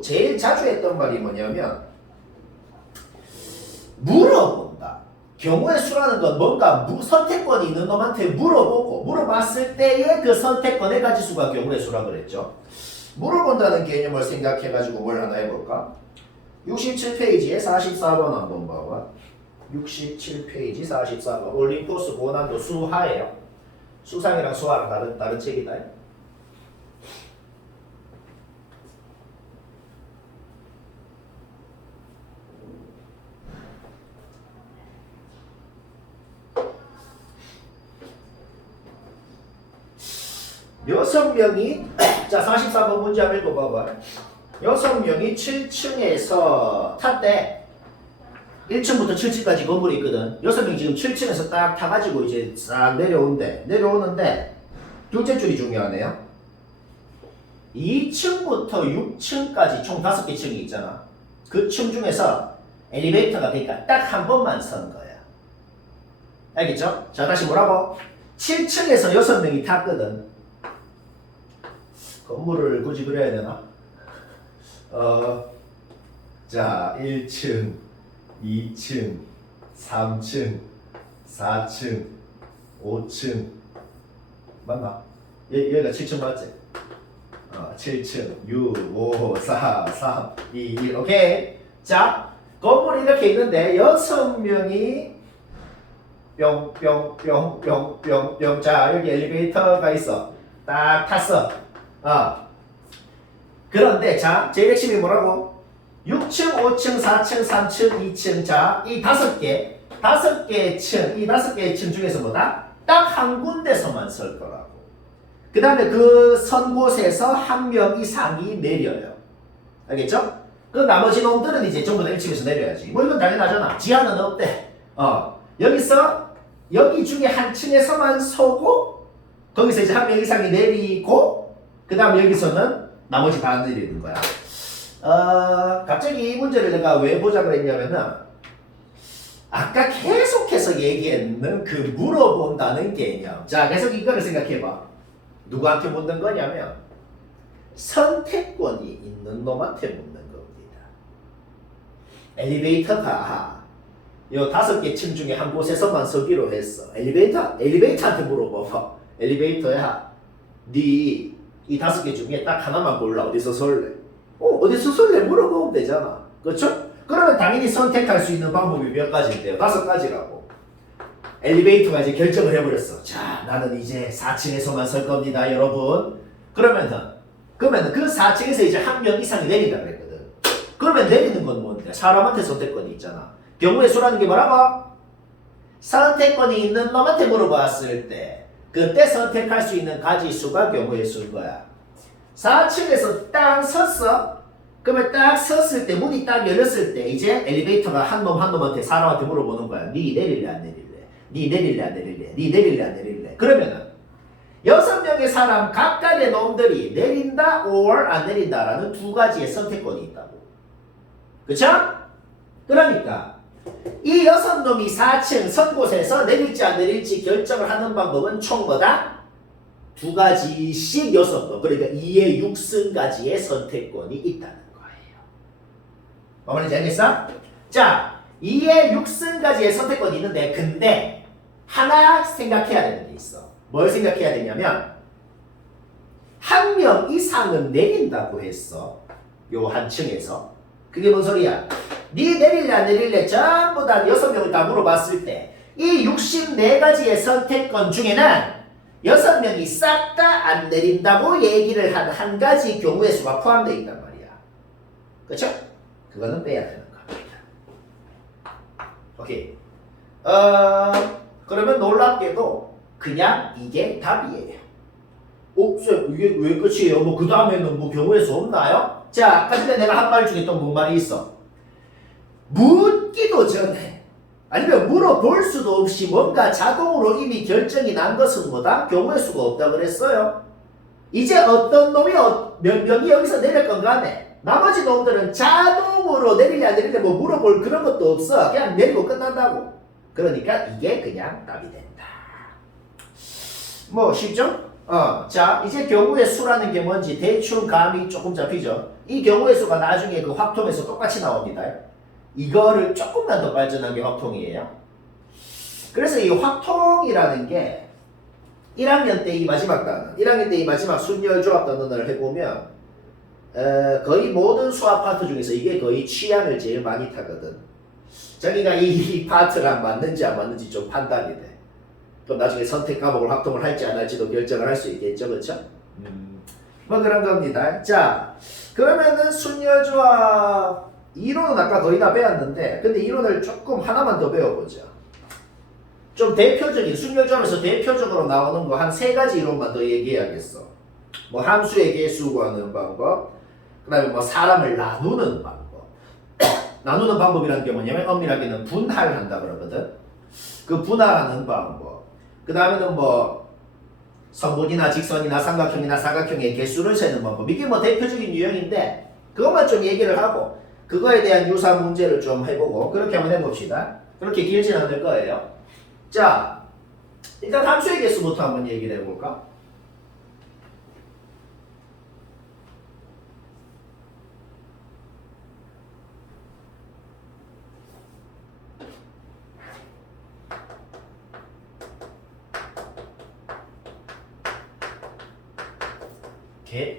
제일 자주 했던 말이 뭐냐면 물어본다. 경우의 수라는 건 뭔가 선택권이 있는 놈한테 물어봤을 때의 그 선택권의 가지수가 경우의 수라 그랬죠. 물어본다는 개념을 생각해가지고 뭘 하나 해볼까? 67페이지에 44번 한번 봐봐. 67페이지 44번 올림포스 고난도 수하예요. 수상이랑 수하랑 다른 책이다. 여섯 명이 자 44번 문제 한번 읽어봐봐. 6명이 7층에서 탔대. 1층부터 7층까지 건물이 있거든. 6명이 지금 7층에서 딱 타가지고 이제 싹 내려오는데 둘째 줄이 중요하네요. 2층부터 6층까지 총 5개 층이 있잖아. 그 층 중에서 엘리베이터가 그러니까 딱 한 번만 선 거야. 알겠죠? 자 다시 뭐라고? 7층에서 6명이 탔거든. 건물을 굳이 그려야 되나? 자 1층 2층, 3층, 4층, 5층 맞나? 여기가 7층 맞지? 7층 6, 5, 4, 3, 2, 1 오케이. 자 건물이 이렇게 있는데 6명이 뿅뿅뿅뿅뿅뿅 자 여기 엘리베이터가 있어. 딱 탔어. 그런데 자 제일 핵심이 뭐라고? 6층, 5층, 4층, 3층, 2층. 자, 이 다섯 개의 층, 이 다섯 개의 층 중에서 뭐다? 딱 한 군데서만 설 거라고. 그 다음에 그 선 곳에서 한 명 이상이 내려요. 알겠죠? 그 나머지 놈들은 이제 전부 다 1층에서 내려야지. 뭐 이건 당연하잖아. 지하는 없대. 여기서 여기 중에 한 층에서만 서고 거기서 이제 한 명 이상이 내리고 그 다음 여기서는 나머지 다 내리는 거야. 갑자기 이 문제를 내가 왜 보자고 했냐면은 아까 계속해서 얘기했는 그 물어본다는 개념. 자, 계속 이거를 생각해봐. 누구한테 묻는 거냐면 선택권이 있는 놈한테 묻는 겁니다. 엘리베이터가 요 5개 층 중에 한 곳에서만 서기로 했어. 엘리베이터한테 물어봐봐. 엘리베이터야, 네 이 5개 중에 딱 하나만 골라. 어디서 설래? 어디서 설래? 물어보면 되잖아. 그렇죠? 그러면 당연히 선택할 수 있는 방법이 몇 가지인데요? 5가지라고. 엘리베이터가 이제 결정을 해버렸어. 자, 나는 이제 4층에서만 설 겁니다, 여러분. 그러면은 그 4층에서 이제 한 명 이상이 내린다 그랬거든. 그러면 내리는 건 뭔데? 사람한테 선택권이 있잖아. 경우의 수라는 게 뭐라고? 선택권이 있는 놈한테 물어봤을 때 그때 선택할 수 있는 가지수가 경우의 수인 거야. 4층에서 딱 섰어. 그러면 딱 섰을 때 문이 딱 열렸을 때 이제 엘리베이터가 한 놈한테 사람한테 물어보는 거야. 니 내릴래 안 내릴래? 니 내릴래 안 내릴래? 니 내릴래 안 내릴래? 그러면은 6명의 사람 각각의 놈들이 내린다 or 안 내린다라는 2가지의 선택권이 있다고. 그쵸? 그러니까 이 6놈이 4층 선 곳에서 내릴지 안 내릴지 결정을 하는 방법은 총 뭐다? 2가지씩 6놈. 그러니까 2의 6승까지의 선택권이 있다는 거예요. 어머니 알겠어? 자, 2의 6승까지의 선택권이 있는데 근데 하나 생각해야 되는 게 있어. 뭘 생각해야 되냐면 한 명 이상은 내린다고 했어. 요 한 층에서. 그게 뭔 소리야? 니 내릴래 안 내릴래 전부 다 6명을 다 물어봤을 때 이 64가지의 선택권 중에는 6명이 싹 다 안 내린다고 얘기를 한 한 가지 경우의 수가 포함되어 있단 말이야. 그쵸? 그거는 빼야 되는 겁니다. 오케이. 그러면 놀랍게도 그냥 이게 답이에요. 쌤, 이게 왜 끝이에요? 뭐 그 다음에는 뭐 경우의 수 없나요? 자, 아까 전에 내가 한 말 중에 또 뭔 말이 있어? 묻기도 전에 아니면 물어볼 수도 없이 뭔가 자동으로 이미 결정이 난 것은 뭐다? 경우의 수가 없다 그랬어요. 이제 어떤 놈이 몇 명이 여기서 내릴 건 간에 나머지 놈들은 자동으로 내릴래 안 내릴래 뭐 물어볼 그런 것도 없어. 그냥 내리고 끝난다고. 그러니까 이게 그냥 답이 된다. 뭐 쉽죠? 자, 이제 경우의 수라는 게 뭔지 대충 감이 조금 잡히죠? 이 경우의 수가 나중에 그 확통에서 똑같이 나옵니다. 이거를 조금만 더 발전한 게 확통이에요. 그래서 이 확통이라는 게 1학년 때 이 마지막 단원, 1학년 때 이 마지막 순열조합 단원을 해보면 거의 모든 수학 파트 중에서 이게 거의 취향을 제일 많이 타거든. 자기가 이 파트랑 맞는지 안 맞는지 좀 판단이 돼. 또 나중에 선택 과목을 확통을 할지 안 할지도 결정을 할 수 있겠죠, 그렇죠? 뭐 그런 겁니다. 자, 그러면은 순열조합 이론은 아까 거의 다 배웠는데, 근데 이론을 조금 하나만 더 배워보자. 좀 대표적인 순열조합에서 대표적으로 나오는 거 한 3가지 이론만 더 얘기해야겠어. 뭐 함수의 개수 구하는 방법, 그다음에 뭐 사람을 나누는 방법. 나누는 방법이라는 게 뭐냐면 엄밀하게는 분할한다 그러거든. 그 분할하는 방법. 그 다음에는 뭐 선분이나 직선이나 삼각형이나 사각형의 개수를 세는 방법. 이게 뭐 대표적인 유형인데 그것만 좀 얘기를 하고 그거에 대한 유사 문제를 좀 해보고 그렇게 한번 해봅시다. 그렇게 길지는 않을 거예요. 자, 일단 함수의 개수부터 한번 얘기를 해볼까?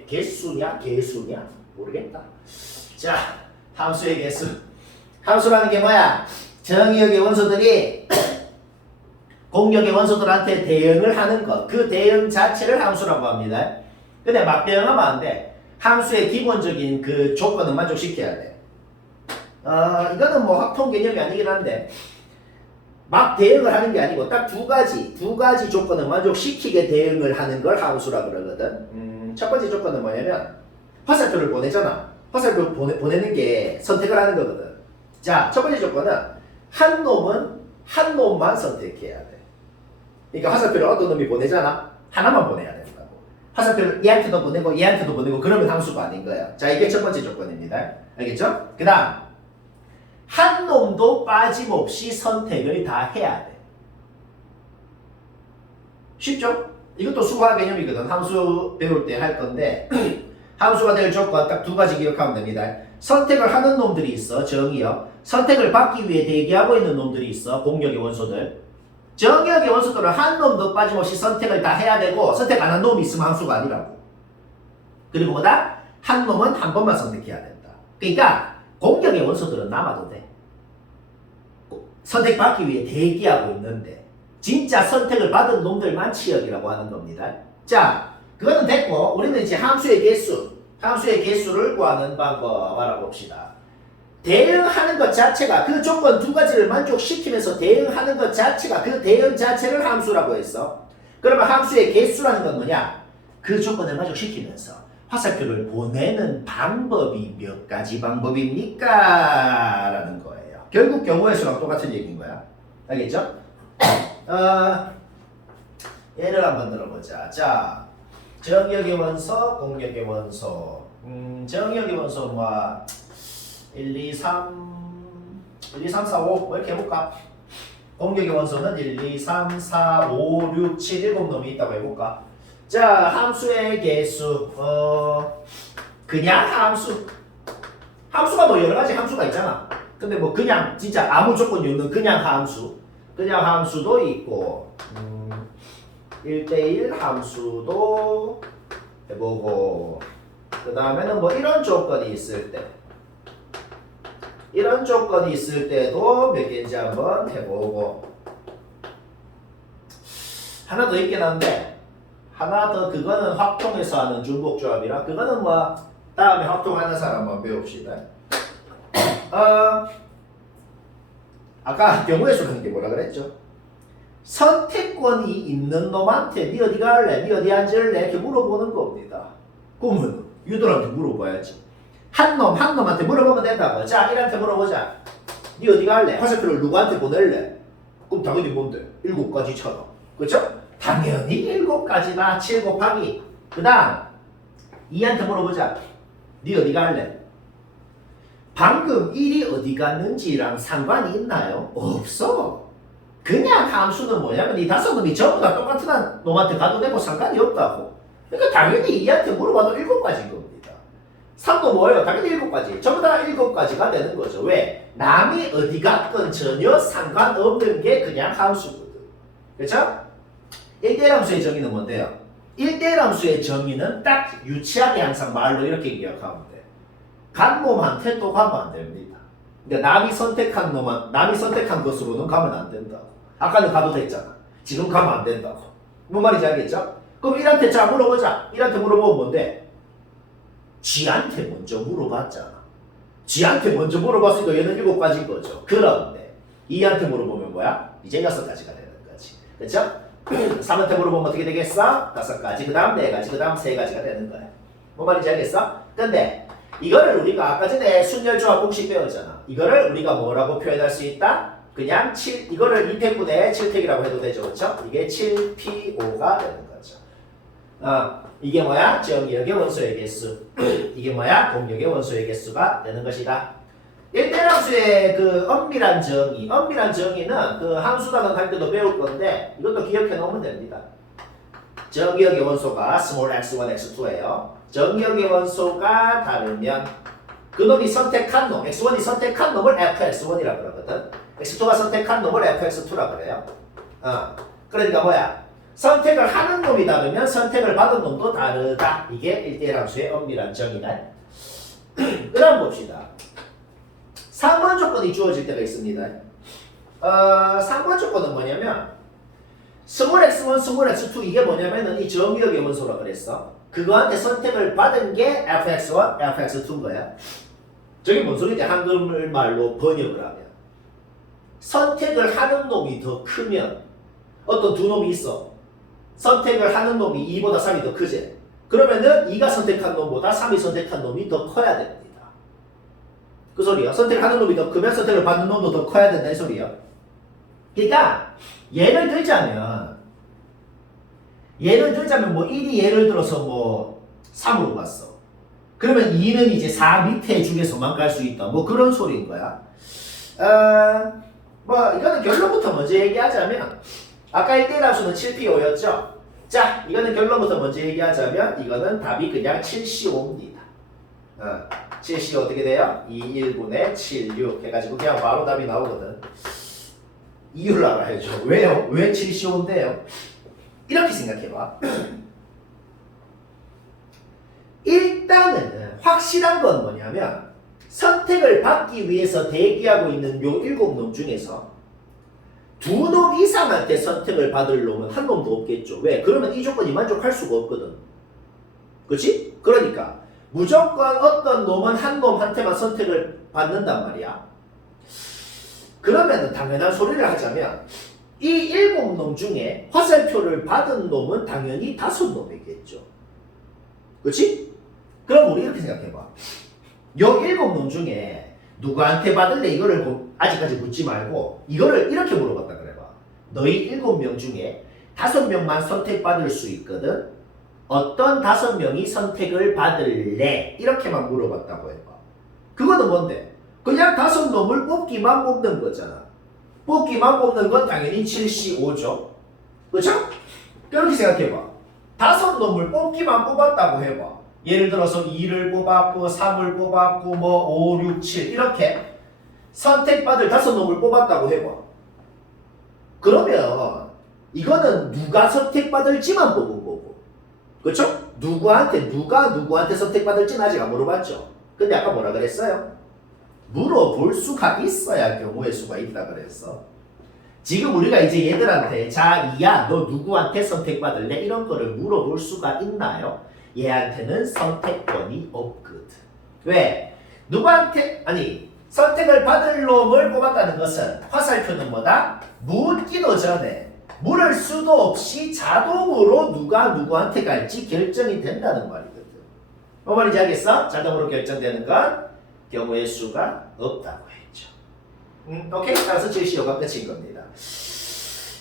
개수냐? 개수냐? 모르겠다. 자, 함수의 개수. 함수라는 게 뭐야? 정의역의 원소들이 공역의 원소들한테 대응을 하는 것. 그 대응 자체를 함수라고 합니다. 근데 막 대응하면 안 돼. 함수의 기본적인 그 조건은 만족시켜야 돼. 이거는 뭐 확통 개념이 아니긴 한데 막 대응을 하는 게 아니고 딱 두 가지 조건을 만족시키게 대응을 하는 걸 함수라 그러거든. 첫 번째 조건은 뭐냐면 화살표를 보내잖아. 화살표 보내는 게 선택을 하는 거거든. 자, 첫 번째 조건은 한 놈만 선택해야 돼. 그러니까 화살표를 어떤 놈이 보내잖아. 하나만 보내야 된다고. 화살표를 얘한테도 보내고 얘한테도 보내고 그러면 함수가 아닌 거야. 자, 이게 첫 번째 조건입니다. 알겠죠? 그 다음 한 놈도 빠짐없이 선택을 다 해야 돼. 쉽죠? 이것도 수화 개념이거든. 함수 배울 때 할 건데 함수가 될 조건 딱 두 가지 기억하면 됩니다. 선택을 하는 놈들이 있어. 정의요. 선택을 받기 위해 대기하고 있는 놈들이 있어. 공격의 원소들. 정의역의 원소들은 한 놈도 빠짐없이 선택을 다 해야 되고 선택 안 한 놈이 있으면 함수가 아니라고. 그리고 뭐다? 한 놈은 한 번만 선택해야 된다. 그러니까 공격의 원소들은 남아도 돼. 선택받기 위해 대기하고 있는데 진짜 선택을 받은 놈들만 치역이라고 하는 겁니다. 자, 그거는 됐고 우리는 이제 함수의 개수를 구하는 방법 알아봅시다. 대응하는 것 자체가 그 조건 두 가지를 만족시키면서 대응하는 것 자체가 그 대응 자체를 함수라고 했어. 그러면 함수의 개수라는 건 뭐냐? 그 조건을 만족시키면서 화살표를 보내는 방법이 몇 가지 방법입니까? 라는 거예요. 결국 경우의 수랑 똑같은 얘기인 거야. 알겠죠? 예를 한번 들어보자. 자, 정역의 원소, 공역의 원소. 정역의 원소 뭐 1, 2, 3, 4, 5 뭐 이렇게 해볼까? 공격의 원소는 1, 2, 3, 4, 5, 6, 7, 7놈이 있다고 해볼까? 자, 함수의 개수 그냥 함수가 뭐 여러가지 함수가 있잖아. 근데 뭐 그냥 진짜 아무 조건이 없는 그냥 함수도 있고 1대1 함수도 해보고 그 다음에는 뭐 이런 조건이 있을 때도 몇 개인지 한번 해보고 하나 더 있긴 한데 하나 더 그거는 확통해서 하는 중복조합이라 그거는 뭐 다음에 확통하는 사람 한번 배웁시다. 아까 경우의 수라는 게 뭐라 그랬죠? 선택권이 있는 놈한테 니 어디 갈래? 니 어디 앉을래? 이렇게 물어보는 겁니다. 그러면 유도한테 물어봐야지. 한 놈한테 물어보면 된다고. 자, 이한테 물어보자. 니 어디 갈래? 화살표를 누구한테 보낼래? 그럼 당연히 뭔데? 7가지처럼. 그렇죠? 당연히 7가지나 7 곱하기. 그 다음 2한테 물어보자. 니 어디 갈래? 방금 1이 어디 갔는지랑 상관이 있나요? 없어. 그냥 함수는 뭐냐면 이 5놈이 전부 다 똑같은 놈한테 가도 되고 상관이 없다고. 그러니까 당연히 2한테 물어봐도 7가지인 겁니다. 3도 뭐예요? 당연히 7가지. 전부 다 7가지가 되는 거죠. 왜? 남이 어디 갔건 전혀 상관없는 게 그냥 함수거든. 그렇죠? 1대1 함수의 정의는 뭔데요? 1대1 함수의 정의는 딱 유치하게 항상 말로 이렇게 기억하면 돼. 간 놈한테 또 가면 안 됩니다. 그러니까 남이 선택한 것으로는 가면 안 된다고. 아까는 가도 됐잖아. 지금 가면 안 된다고. 뭔 말인지 알겠죠? 그럼 1한테 자 물어보자. 1한테 물어보면 뭔데? 지한테 먼저 물어봤잖아. 지한테 먼저 물어봤으니까 얘는 7가지인 거죠. 그런데 2한테 물어보면 뭐야? 이제 6가지가 되는 거지. 그렇죠? 3한테 물어보면 어떻게 되겠어? 5가지, 그 다음 4가지, 그 다음 3가지가 되는 거야. 뭔 말인지 알겠어? 근데 이거를 우리가 아까 전에 순열조합 공식 배웠잖아. 이거를 우리가 뭐라고 표현할 수 있다? 그냥 이거를 2택분의 7택이라고 해도 되죠. 그렇죠? 이게 7P5가 되는 거죠. 이게 뭐야? 정역의 원소의 개수. 이게 뭐야? 공역의 원소의 개수가 되는 것이다. 1대1 함수의 그 엄밀한 정의는 그 함수단원 할 때도 배울 건데 이것도 기억해 놓으면 됩니다. 정역의 원소가 small x1, x2예요. 정역의 원소가 다르면 그놈이 선택한 놈, x1이 선택한 놈을 fx1이라고 그러거든. x2가 선택한 놈을 fx2라고 그래요. 그러니까 뭐야? 선택을 하는 놈이 다르면 선택을 받은 놈도 다르다. 이게 1대1 함수의 엄밀한 정의다. 그 다음 봅시다. 상관 조건이 주어질 때가 있습니다. 상관 조건은 뭐냐면 small x1, small x2 이게 뭐냐면은 이 정역의 원소라 그랬어. 그거한테 선택을 받은 게 fx1, fx2인 거야. 저게 뭔 소리냐? 한글말로 번역을 하면. 선택을 하는 놈이 더 크면 어떤 두 놈이 있어. 선택을 하는 놈이 2보다 3이 더 크지. 그러면은 2가 선택한 놈보다 3이 선택한 놈이 더 커야 됩니다. 그 소리야. 선택하는 놈이 더 크면 선택을 받는 놈도 더 커야 된다 이 소리야. 그러니까 예를 들자면 뭐 1이 예를 들어서 뭐 3으로 갔어. 그러면 2는 이제 4 밑에 중에서만 갈 수 있다. 뭐 그런 소리인 거야. 뭐 이거는 결론부터 먼저 얘기하자면 아까 1대1 함수는 7P5였죠. 자, 이거는 결론부터 먼저 얘기하자면 이거는 답이 그냥 7C5입니다. 7C5 어떻게 돼요? 2,1분의 7,6 해가지고 그냥 바로 답이 나오거든. 이유를 알아야죠. 왜요? 왜 7C5인데요? 이렇게 생각해봐. 일단은 확실한 건 뭐냐면 선택을 받기 위해서 대기하고 있는 요 7놈 중에서 2놈 이상한테 선택을 받을 놈은 한 놈도 없겠죠. 왜? 그러면 이 조건이 만족할 수가 없거든. 그렇지? 그러니까 무조건 어떤 놈은 한 놈한테만 선택을 받는단 말이야. 그러면 당연한 소리를 하자면 이 7놈 중에 화살표를 받은 놈은 당연히 5놈이겠죠. 그렇지? 그럼 우리 이렇게 생각해봐. 요 7놈 중에 누구한테 받을래? 이거를 아직까지 묻지 말고 이거를 이렇게 물어봤다 그래봐. 너희 7명 중에 5명만 선택받을 수 있거든. 어떤 5명이 선택을 받을래? 이렇게만 물어봤다고 해봐. 그거는 뭔데? 그냥 5놈을 뽑기만 뽑는 거잖아. 뽑기만 뽑는 건 당연히 7C5죠. 그렇죠? 그렇게 생각해봐. 5놈을 뽑기만 뽑았다고 해봐. 예를 들어서 2를 뽑았고 3을 뽑았고 뭐 5, 6, 7 이렇게 선택받을 5놈을 뽑았다고 해봐. 그러면 이거는 누가 선택받을지만 뽑은 거고, 그렇죠? 누가 누구한테 선택받을지는 아직 안 물어봤죠. 근데 아까 뭐라 그랬어요? 물어볼 수가 있어야 경우의 수가 있다 그랬어. 지금 우리가 이제 얘들한테 자 이야 너 누구한테 선택받을래? 이런 거를 물어볼 수가 있나요? 얘한테는 선택권이 없거든. 왜? 누구한테? 아니 선택을 받을 놈을 뽑았다는 것은 화살표는 뭐다? 묻기도 전에 물을 수도 없이 자동으로 누가 누구한테 갈지 결정이 된다는 말이거든. 뭐 말인지 알겠어? 자동으로 결정되는 건 경우의 수가 없다고 했죠. 오케이? 따라서 7C5가 끝인 겁니다.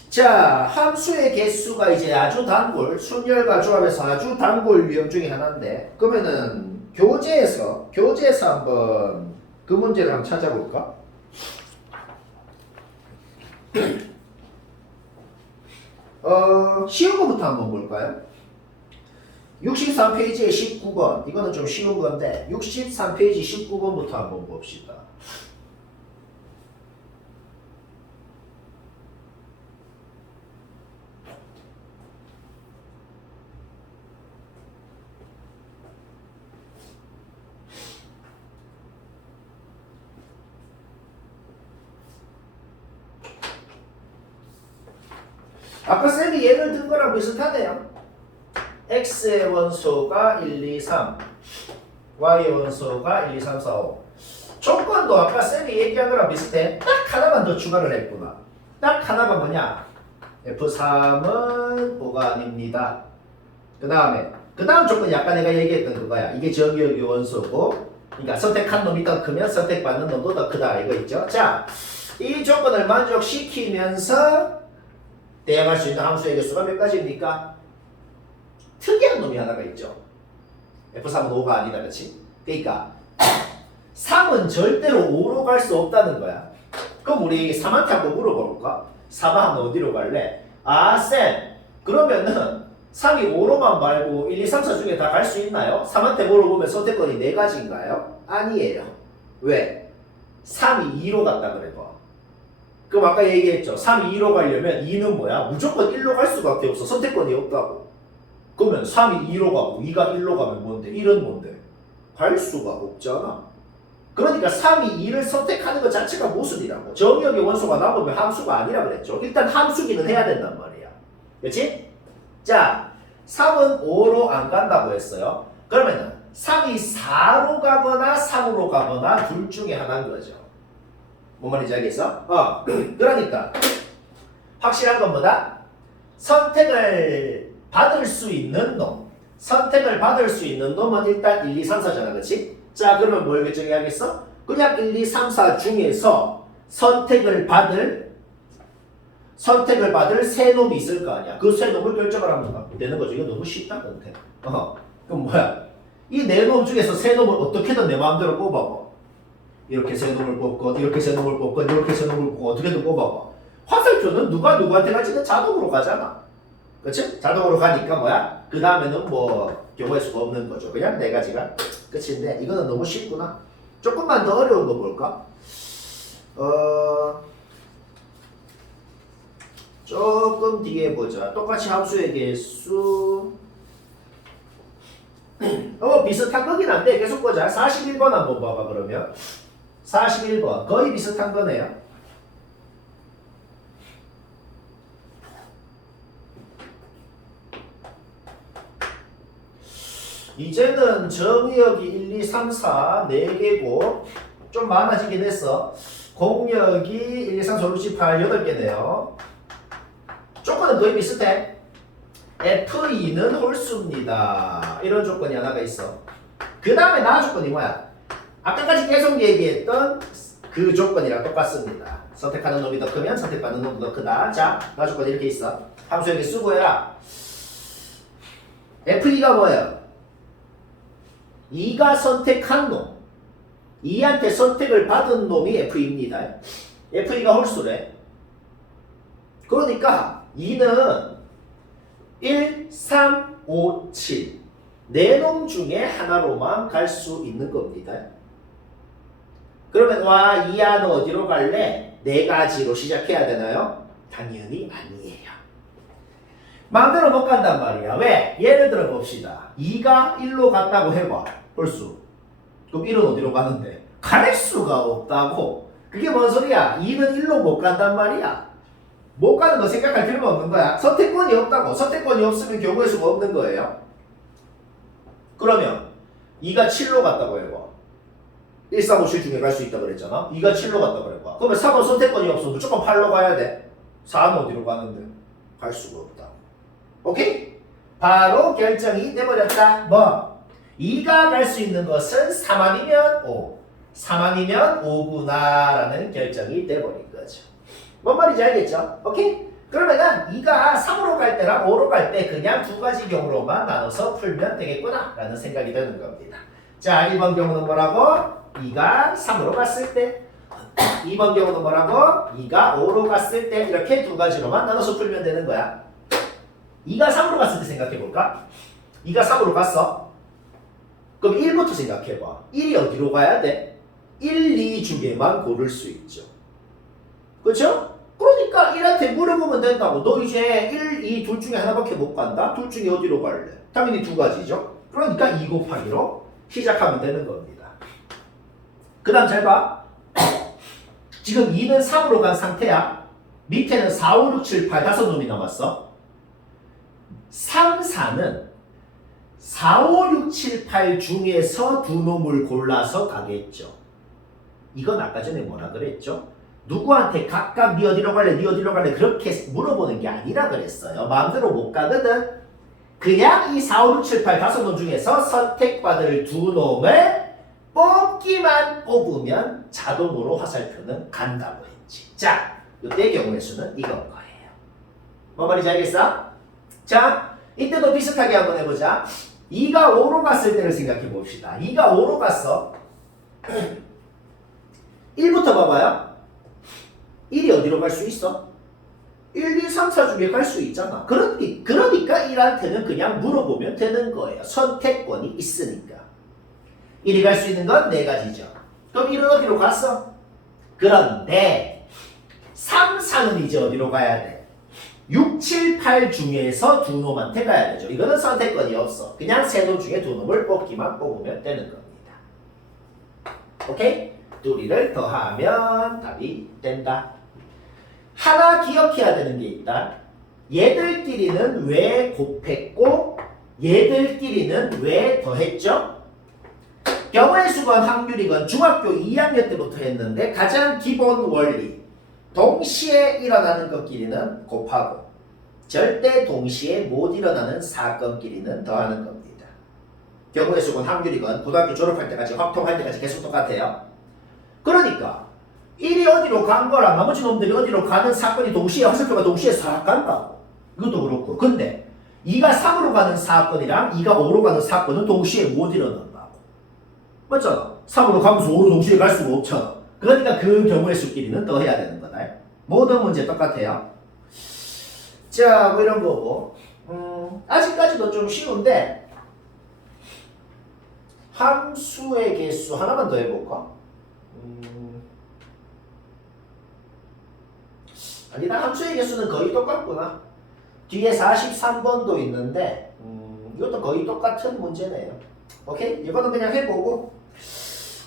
자, 함수의 개수가 이제 아주 단골, 순열과 조합에서 아주 단골 유형 중에 하나인데, 그러면은 교재에서 한번 그 문제를 한번 찾아볼까? 쉬운 거부터 한번 볼까요? 63페이지에 19번, 이거는 좀 쉬운 건데 63페이지 19번부터 한번 봅시다. 아까 쌤이 예를 든 거랑 비슷하네요. x의 원소가 1, 2, 3, y의 원소가 1, 2, 3, 4, 5. 조건도 아까 쌤이 얘기한 거랑 비슷해. 딱 하나만 더 추가를 했구나. 딱 하나가 뭐냐? F3은 보관입니다. 그 다음 조건이 아까 내가 얘기했던 그거야. 이게 정의역의 원소고, 그러니까 선택한 놈이 더 크면 선택받는 놈도 더 크다. 이거 있죠? 자, 이 조건을 만족시키면서 대응할 수 있는 함수의 개수가 몇 가지입니까? 특이한 놈이 하나가 있죠. F3은 5가 아니다. 그렇지? 그러니까 3은 절대로 5로 갈 수 없다는 거야. 그럼 우리 3한테 한번 물어볼까? 3은 어디로 갈래? 아, 쌤. 그러면은 3이 5로만 말고 1, 2, 3, 4 중에 다 갈 수 있나요? 3한테 물어보면 선택권이 4가지인가요? 아니에요. 왜? 3이 2로 갔다 그래봐. 그럼 아까 얘기했죠. 3이 2로 가려면 2는 뭐야? 무조건 1로 갈 수밖에 없어. 선택권이 없다고. 그러면 3이 2로 가고 2가 1로 가면 뭔데? 1은 뭔데? 갈 수가 없잖아. 그러니까 3이 2를 선택하는 것 자체가 모순이라고. 정의역의 원소가 남으면 함수가 아니라 그랬죠. 일단 함수기는 해야 된단 말이야. 그렇지? 자, 3은 5로 안 간다고 했어요. 그러면은 3이 4로 가거나 3으로 가거나 둘 중에 하나인 거죠. 뭔 말인지 알겠어? 그러니까 확실한 건 뭐다? 선택을 받을 수 있는 놈. 선택을 받을 수 있는 놈은 일단 1, 2, 3, 4잖아. 그치? 자, 그러면 뭘 결정해야겠어? 그냥 1, 2, 3, 4 중에서 선택을 받을 세 놈이 있을 거 아니야. 그 세 놈을 결정을 하면 되는 거죠. 이거 너무 쉽다, 근데. 그럼 뭐야? 이 네 놈 중에서 세 놈을 어떻게든 내 마음대로 뽑아봐. 이렇게 세 놈을 뽑건, 이렇게 세 놈을 뽑건, 이렇게 세 놈을 뽑건, 어떻게든 뽑아봐. 화살표는 누가 누구한테 갈지는 자동으로 가잖아. 그치? 자동으로 가니까 뭐야? 그 다음에는 뭐 경우의 수가 없는 거죠. 그냥 네 가지가 끝인데 이거는 너무 쉽구나. 조금만 더 어려운 거 볼까? 조금 뒤에 보자. 똑같이 함수의 개수 비슷한 거긴 한데 계속 보자. 41번 한번 봐봐. 그러면 41번 거의 비슷한 거네요. 이제는 정의역이 1, 2, 3, 4 4개고 좀 많아지긴 했어. 공역이 1, 2, 3, 4, 5, 6, 7, 8 8개네요. 조건은 거의 비슷해. F2는 홀수입니다. 이런 조건이 하나가 있어. 그 다음에 나 조건이 뭐야? 아까까지 계속 얘기했던 그 조건이랑 똑같습니다. 선택하는 놈이 더 크면 선택받는 놈도 더 크다. 자, 나 조건 이렇게 있어. 함수 여기 쓰고 해라. F2가 뭐예요? 2가 선택한 놈. 2한테 선택을 받은 놈이 F입니다. F가 홀수래. 그러니까 2는 1, 3, 5, 7 네 놈 중에 하나로만 갈 수 있는 겁니다. 그러면 와 2야 너 어디로 갈래? 네 가지로 시작해야 되나요? 당연히 아니에요. 마음대로 못 간단 말이야. 왜? 예를 들어 봅시다. 2가 1로 갔다고 해봐. 홀수. 그럼 1은 어디로 가는데? 갈 수가 없다고. 그게 뭔 소리야? 2는 1로 못 간단 말이야. 못 가는 거 생각할 필요가 없는 거야. 선택권이 없다고. 선택권이 없으면 경우의 수가 없는 거예요. 그러면 2가 7로 갔다고 해봐. 1, 3, 5, 7 중에 갈 수 있다고 그랬잖아. 2가 7로 갔다고 해봐. 그러면 3은 선택권이 없어. 무조건 8로 가야 돼. 4는 어디로 가는데? 갈 수가 없다. 오케이? 바로 결정이 돼버렸다. 뭐? 2가 갈 수 있는 것은 3 아니면 5. 3 아니면 5구나 라는 결정이 돼버린 거죠. 뭔 말인지 알겠죠? 오케이? 그러면은 2가 3으로 갈 때랑 5로 갈 때 그냥 두 가지 경우로만 나눠서 풀면 되겠구나 라는 생각이 드는 겁니다. 자, 1번 경우는 뭐라고? 2가 3으로 갔을 때. 2번 경우는 뭐라고? 2가 5로 갔을 때. 이렇게 두 가지로만 나눠서 풀면 되는 거야. 2가 3으로 갔을 때 생각해볼까? 2가 3으로 갔어. 그럼 1부터 생각해봐. 1이 어디로 가야 돼? 1, 2 중에만 고를 수 있죠. 그렇죠? 그러니까 1한테 물어보면 된다고. 너 이제 1, 2 둘 중에 하나밖에 못 간다? 둘 중에 어디로 갈래? 당연히 두 가지죠. 그러니까 2 곱하기로 시작하면 되는 겁니다. 그 다음 잘 봐. 지금 2는 3으로 간 상태야. 밑에는 4, 5, 6, 7, 8 다섯 놈이 남았어. 3, 4는 4, 5, 6, 7, 8 중에서 두 놈을 골라서 가겠죠. 이건 아까 전에 뭐라 그랬죠? 누구한테 각각 니 어디로 갈래? 니 어디로 갈래? 그렇게 물어보는 게 아니라 그랬어요. 마음대로 못 가거든. 그냥 이 4, 5, 6, 7, 8 다섯 놈 중에서 선택받을 두 놈을 뽑기만 뽑으면 자동으로 화살표는 간다고 했지. 자, 이때 경우의 수는 이건 거예요. 뭐 말인지 알겠어? 자, 이때도 비슷하게 한번 해보자. 2가 5로 갔을 때를 생각해 봅시다. 2가 5로 갔어. 1부터 봐봐요. 1이 어디로 갈 수 있어? 1, 2, 3, 4 중에 갈 수 있잖아. 그러니까 1한테는 그냥 물어보면 되는 거예요. 선택권이 있으니까. 1이 갈 수 있는 건 네 가지죠. 그럼 1은 어디로 갔어? 그런데 3, 4는 이제 어디로 가야 돼? 6, 7, 8 중에서 두 놈한테 가야 되죠. 이거는 선택권이 없어. 그냥 세 놈 중에 두 놈을 뽑기만 뽑으면 되는 겁니다. 오케이? 둘이를 더하면 답이 된다. 하나 기억해야 되는 게 있다. 얘들끼리는 왜 곱했고 얘들끼리는 왜 더했죠? 경우의 수건 확률이건 중학교 2학년 때부터 했는데 가장 기본 원리 동시에 일어나는 것끼리는 곱하고 절대 동시에 못 일어나는 사건끼리는 더하는 겁니다. 경우의 수건 확률이건 고등학교 졸업할 때까지 확통할 때까지 계속 똑같아요. 그러니까 1이 어디로 간 거랑 나머지 놈들이 어디로 가는 사건이 동시에 화살표가 동시에 싹 간다고. 이것도 그렇고. 근데 2가 3으로 가는 사건이랑 2가 5로 가는 사건은 동시에 못 일어난다고. 맞잖아. 3으로 가면서 5로 동시에 갈 수가 없잖아. 그러니까 그 경우의 수끼리는 더해야 되는 거다. 모든 문제 똑같아요. 자, 뭐 이런 거고. 아직까지도 좀 쉬운데 함수의 개수 하나만 더 해볼까? 아니다. 함수의 개수는 거의 똑같구나. 뒤에 43번도 있는데 이것도 거의 똑같은 문제네요. 오케이? 이거는 그냥 해보고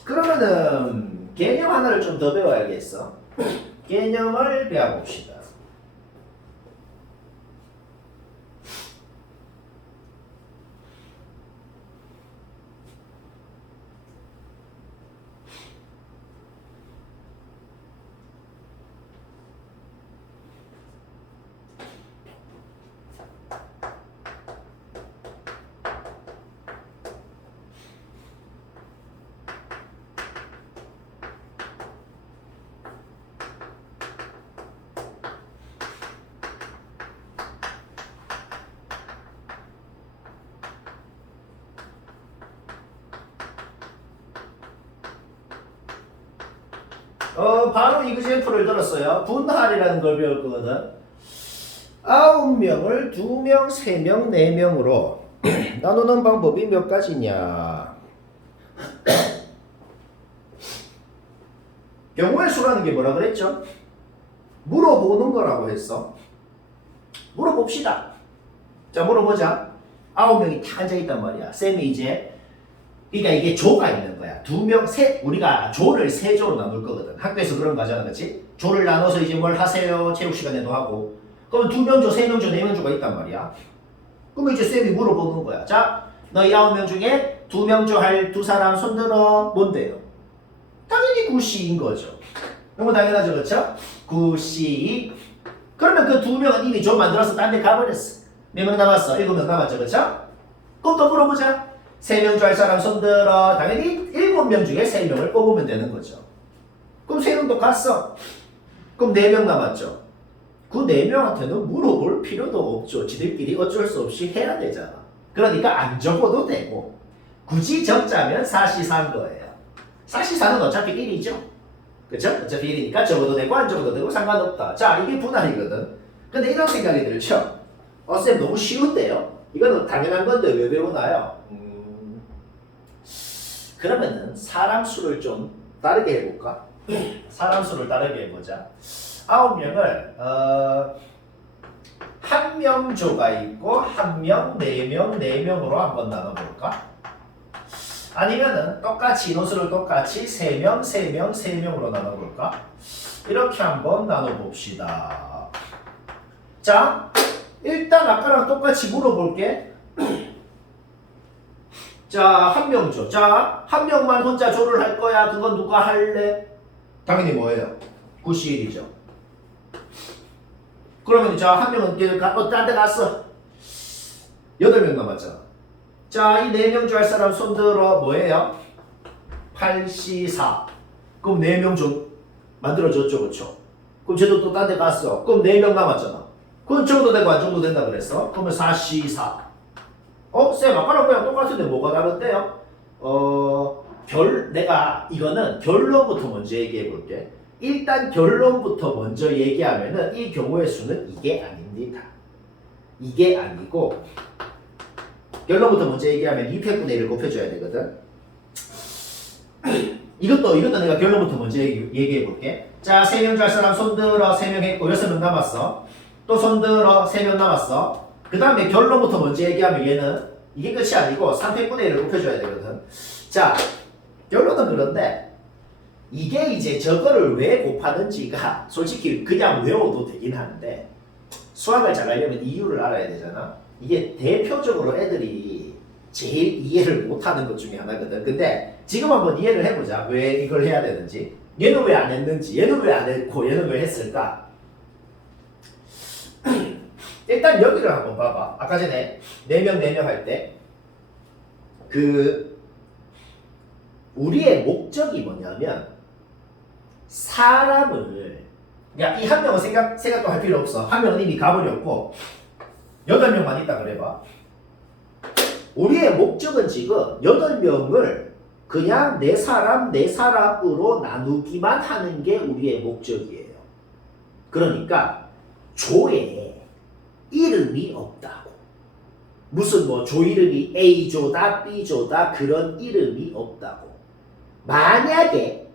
그러면은 개념 하나를 좀 더 배워야겠어. 개념을 배워봅시다. 바로 이그젠플을 들었어요. 분할이라는 걸 배울 거거든. 9명을 2명, 3명, 4명으로 나누는 방법이 몇 가지냐. 경우의 수라는 게 뭐라 그랬죠? 물어보는 거라고 했어. 물어봅시다. 자, 물어보자. 9명이 다 앉아있단 말이야. 쌤이 이제 그러니까 이게 조가 있는 거야. 2명, 우리가 조를 3조로 나눌 거거든. 학교에서 그런 거 하잖아, 그치? 조를 나눠서 이제 뭘 하세요? 체육 시간에도 하고. 그러면 2명 조, 3명 조, 4명 조가 있단 말이야. 그러면 이제 쌤이 물어보는 거야. 자, 너희 9명 중에 2명 조 할 두 사람 손들어. 뭔데요? 당연히 구씨인 거죠. 너무 당연하죠, 그렇죠? 구씨. 그러면 그 2명은 이미 조 만들어서 딴 데 가버렸어. 몇 명 남았어? 7명 남았죠, 그렇죠? 그럼 또 물어보자. 3명 조 할 사람 손들어. 당연히 7명 중에 3명을 뽑으면 되는 거죠. 그럼 3명도 갔어. 그럼 4명 남았죠. 그 4명한테는 물어볼 필요도 없죠. 지들끼리 어쩔 수 없이 해야 되잖아. 그러니까 안 적어도 되고 굳이 적자면 사시사인 거예요. 사시사는 어차피 1이죠. 그쵸? 어차피 1이니까 적어도 되고 안 적어도 되고 상관없다. 자, 이게 분할이거든. 근데 이런 생각이 들죠? 쌤 너무 쉬운데요? 이거는 당연한 건데 왜 배우나요? 그러면은 사람 수를 좀 다르게 해볼까? 사람 수를 다르게 해보자. 9명을 1명 조가 있고 1명, 4명, 4명으로 한번 나눠볼까? 아니면은 똑같이 인원수를 똑같이 3명, 3명, 3명으로 나눠볼까? 이렇게 한번 나눠봅시다. 자, 일단 아까랑 똑같이 물어볼게. 자, 1명 조. 자, 1명만 혼자 조를 할 거야. 그건 누가 할래? 당연히 뭐예요? 91이죠. 그러면 자, 1명은 딴 데 갔어. 8명 남았잖아. 자, 이 4명 조 할 사람 손들어. 뭐예요? 8C4. 그럼 4명 조 만들어졌죠, 그쵸? 그럼 쟤도 또 딴 데 갔어. 그럼 4명 남았잖아. 그건 적어도 되고 안 적어도 된다 그랬어. 그러면 4C4. 쌤, 아까랑 그냥 똑같은데 뭐가 다른데요? 내가 이거는 결론부터 먼저 얘기해 볼게. 일단 결론부터 먼저 얘기하면은 이 경우의 수는 이게 아닙니다. 이게 아니고 결론부터 먼저 얘기하면 2패분의 1을 곱해줘야 되거든. 이것도 내가 결론부터 먼저 얘기해 볼게. 자, 3명 줄 사람 손들어. 3명 했고 6명 남았어. 또 손들어. 3명 남았어. 그 다음에 결론부터 먼저 얘기하면 얘는 이게 끝이 아니고 3패분의 1을 곱해줘야 되거든. 자, 결론은 그런데 이게 이제 저거를 왜 곱하는지가 솔직히 그냥 외워도 되긴 하는데 수학을 잘하려면 이유를 알아야 되잖아. 이게 대표적으로 애들이 제일 이해를 못하는 것 중에 하나거든. 근데 지금 한번 이해를 해보자. 왜 이걸 해야 되는지. 얘는 왜 안 했는지, 얘는 왜 안 했고, 얘는 왜 했을까? 일단 여기를 한번 봐봐. 아까 전에 4명 할 때 우리의 목적이 뭐냐면 사람을, 야, 이 한 명은 생각도 할 필요 없어. 한 명은 이미 가버렸고 8명만 있다 그래봐. 우리의 목적은 지금 8명을 그냥 내 사람으로 나누기만 하는 게 우리의 목적이에요. 그러니까 조에 이름이 없다고. 무슨 뭐 조 이름이 A조다 B조다 그런 이름이 없다고. 만약에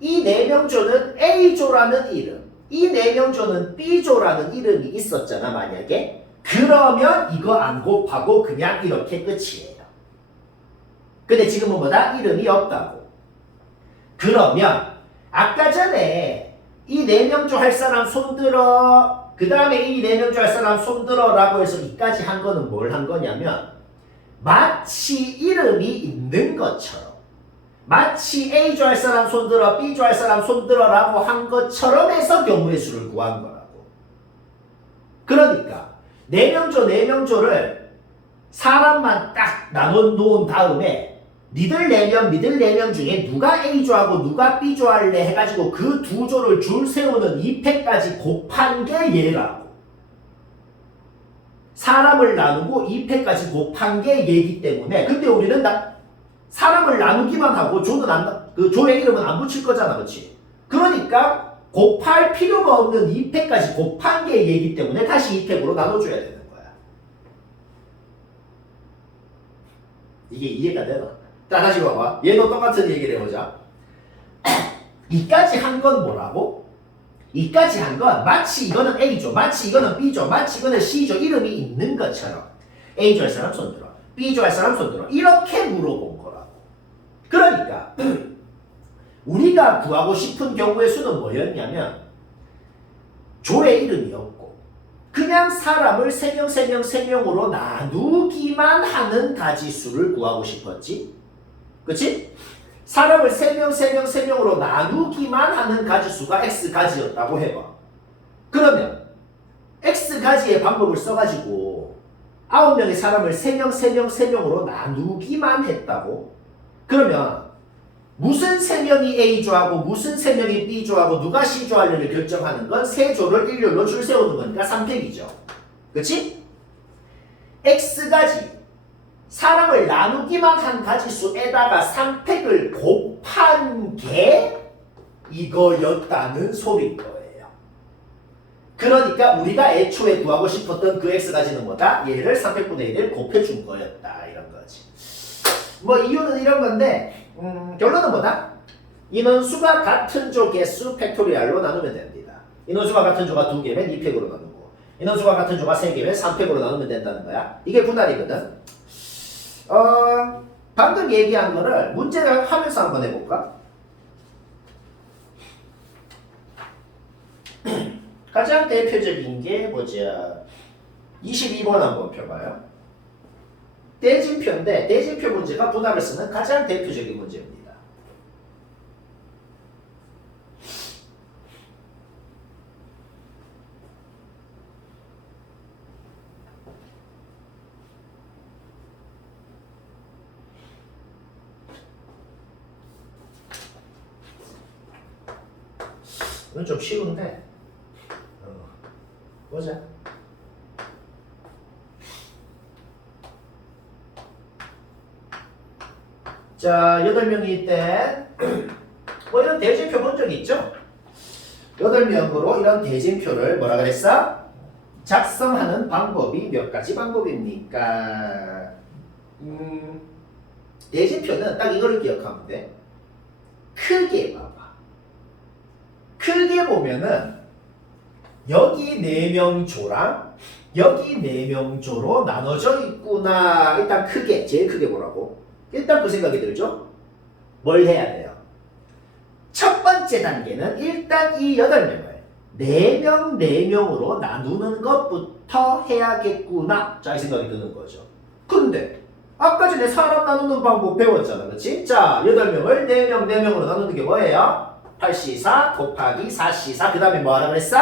이 4명 조는 A조라는 이름, 이 4명 조는 B조라는 이름이 있었잖아. 만약에 그러면 이거 안 곱하고 그냥 이렇게 끝이에요. 근데 지금은 뭐다? 이름이 없다고. 그러면 아까 전에 이 4명 조 할 사람 손들어, 그 다음에 이 4명 조 할 사람 손들어 라고 해서 이까지 한 거는 뭘 한 거냐면 마치 이름이 있는 것처럼, 마치 A조 할 사람 손들어, B조 할 사람 손들어 라고 한 것처럼 해서 경우의 수를 구한 거라고. 그러니까 4명 조를 사람만 딱 나눠놓은 다음에 니들 4명 중에 누가 A조하고 누가 B조 할래 해가지고 그 두 조를 줄 세우는 2패까지 곱한 게 얘라고. 사람을 나누고 2패까지 곱한 게 얘기 때문에. 근데 우리는 사람을 나누기만 하고 그 조의 이름은 안 붙일 거잖아. 그렇지? 그러니까 곱할 필요가 없는 2패까지 곱한 게 얘기 때문에 다시 2패로 나눠줘야 되는 거야. 이게 이해가 되나? 자, 다시 봐봐. 얘도 똑같은 얘기를 해보자. 이까지 한 건 뭐라고? 이까지 한 건 마치 이거는 A조, 마치 이거는 B조, 마치 이거는 C조 이름이 있는 것처럼 A조 할 사람 손들어, B조 할 사람 손들어 이렇게 물어본 거라고. 그러니까 우리가 구하고 싶은 경우의 수는 뭐였냐면 조의 이름이 없고 그냥 사람을 3명으로 나누기만 하는 가지수를 구하고 싶었지. 그치? 사람을 3명으로 나누기만 하는 가지수가 X가지였다고 해봐. 그러면 X가지의 방법을 써가지고 9명의 사람을 3명으로 나누기만 했다고? 그러면 무슨 3명이 A조하고 무슨 3명이 B조하고 누가 C조 할래를 결정하는 건 세 조를 일렬로 줄 세우는 거니까 3팩이죠. 그치? X가지 사람을 나누기만 한 가지수에다가 3팩을 곱한 게 이거였다는 소리인 거예요. 그러니까 우리가 애초에 구하고 싶었던 그 X가지는 뭐다? 얘를 3팩분의 1을 곱해준 거였다. 이런 거지. 뭐 이유는 이런 건데 결론은 뭐다? 인원수가 같은 조 개수 팩토리얼로 나누면 됩니다. 인원수가 같은 조가 2개면 2팩으로 나누고 인원수가 같은 조가 3개면 3팩으로 나누면 된다는 거야. 이게 분할이거든. 방금 얘기한 거를 문제를 하면서 한번 해볼까? 가장 대표적인 게 뭐죠? 22번 한번 펴봐요. 대진표인데 대진표 문제가 분할을 쓰는 가장 대표적인 문제입니다. 이건 좀 쉬운데 보자. 자, 8명이 있대. 뭐 이런 대진표 본 적 있죠? 8명으로 이런 대진표를 뭐라 그랬어? 작성하는 방법이 몇 가지 방법입니까? 대진표는 딱 이거를 기억하면 돼. 크게 봐봐. 크게 보면은 여기 4명 조랑 여기 4명 조로 나눠져 있구나. 일단 크게, 제일 크게 보라고. 일단 그 생각이 들죠? 뭘 해야 돼요? 첫 번째 단계는 일단 이 8명을 4명 4명으로 나누는 것부터 해야겠구나. 자, 이 생각이 드는 거죠. 근데 아까 전에 사람 나누는 방법 배웠잖아. 그치? 자, 8명을 4명 4명으로 나누는 게 뭐예요? 8C4 곱하기 4C4 그 다음에 뭐 하라 그랬어?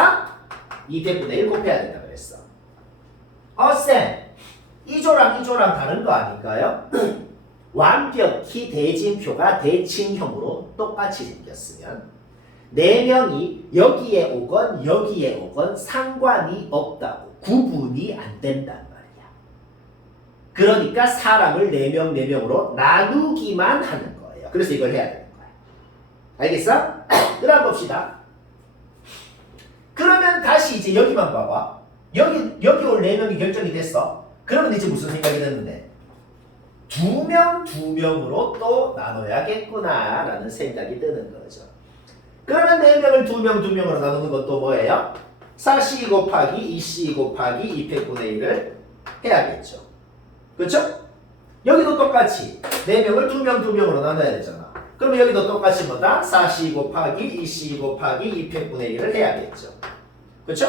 200분의 1 곱해야 된다 그랬어. 쌤, 이조랑 이조랑 다른 거 아닌가요? 완벽히 대진표가 대칭형으로 똑같이 생겼으면 4명이 여기에 오건 여기에 오건 상관이 없다고 구분이 안 된단 말이야. 그러니까 사람을 4명 4명으로 나누기만 하는 거예요. 그래서 이걸 해야 되는 거야. 알겠어? 그럼 봅시다. 그러면 다시 이제 여기만 봐봐. 여기 올 4명이 결정이 됐어. 그러면 이제 무슨 생각이 드는데 2명 2명으로 또 나눠야겠구나 라는 생각이 드는 거죠. 그러면 4명을 2명 2명으로 나누는 것도 뭐예요? 4C 곱하기 2C 곱하기 200분의 1을 해야겠죠. 그렇죠? 여기도 똑같이 4명을 2명 2명으로 나눠야 되잖아. 그러면 여기도 똑같이 뭐다? 4C 곱하기 2C 곱하기 200분의 1을 해야겠죠. 그렇죠?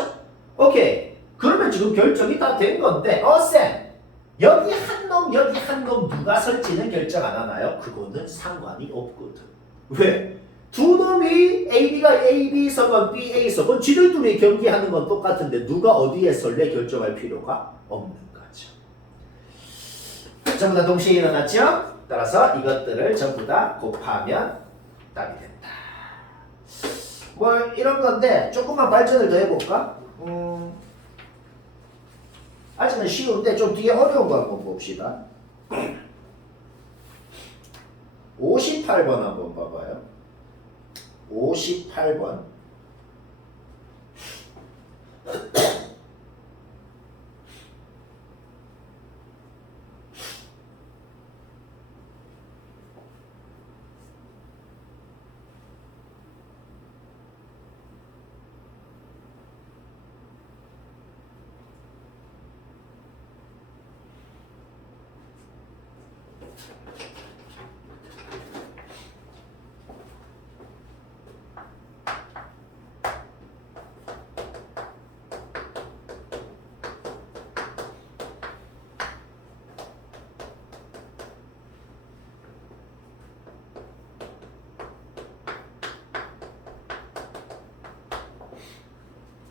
오케이. 그러면 지금 결정이 다 된 건데 쌤 여기 한 놈 여기 한 놈 누가 설지는 결정 안 하나요? 그거는 상관이 없거든. 왜? 두 놈이 AB가 AB 서건 BA 서건 지들 둘이 경기하는 건 똑같은데 누가 어디에 설래 결정할 필요가 없는 거죠. 전부 다 동시에 일어났죠? 따라서 이것들을 전부 다 곱하면 답이 된다. 뭐 이런 건데 조금만 발전을 더 해볼까? 아직은 쉬운데 좀 뒤에 어려운 거 한번 봅시다. 58번 한번 봐봐요. 58번.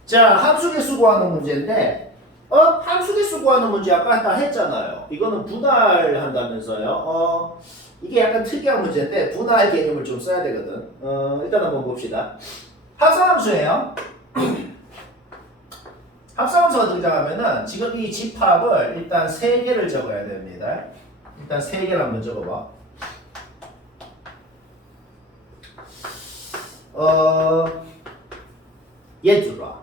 자, 함수계수 구하는 문제인데 함수계수 구하는 문제 아까 다 했잖아요. 이거는 분할한다면서요. 이게 약간 특이한 문제인데 분할 개념을 좀 써야 되거든. 일단 한번 봅시다. 합성함수예요. 합성함수가 등장하면은 지금 이 집합을 일단 3개를 적어야 됩니다. 일단 3개를 한번 적어봐. 얘들아.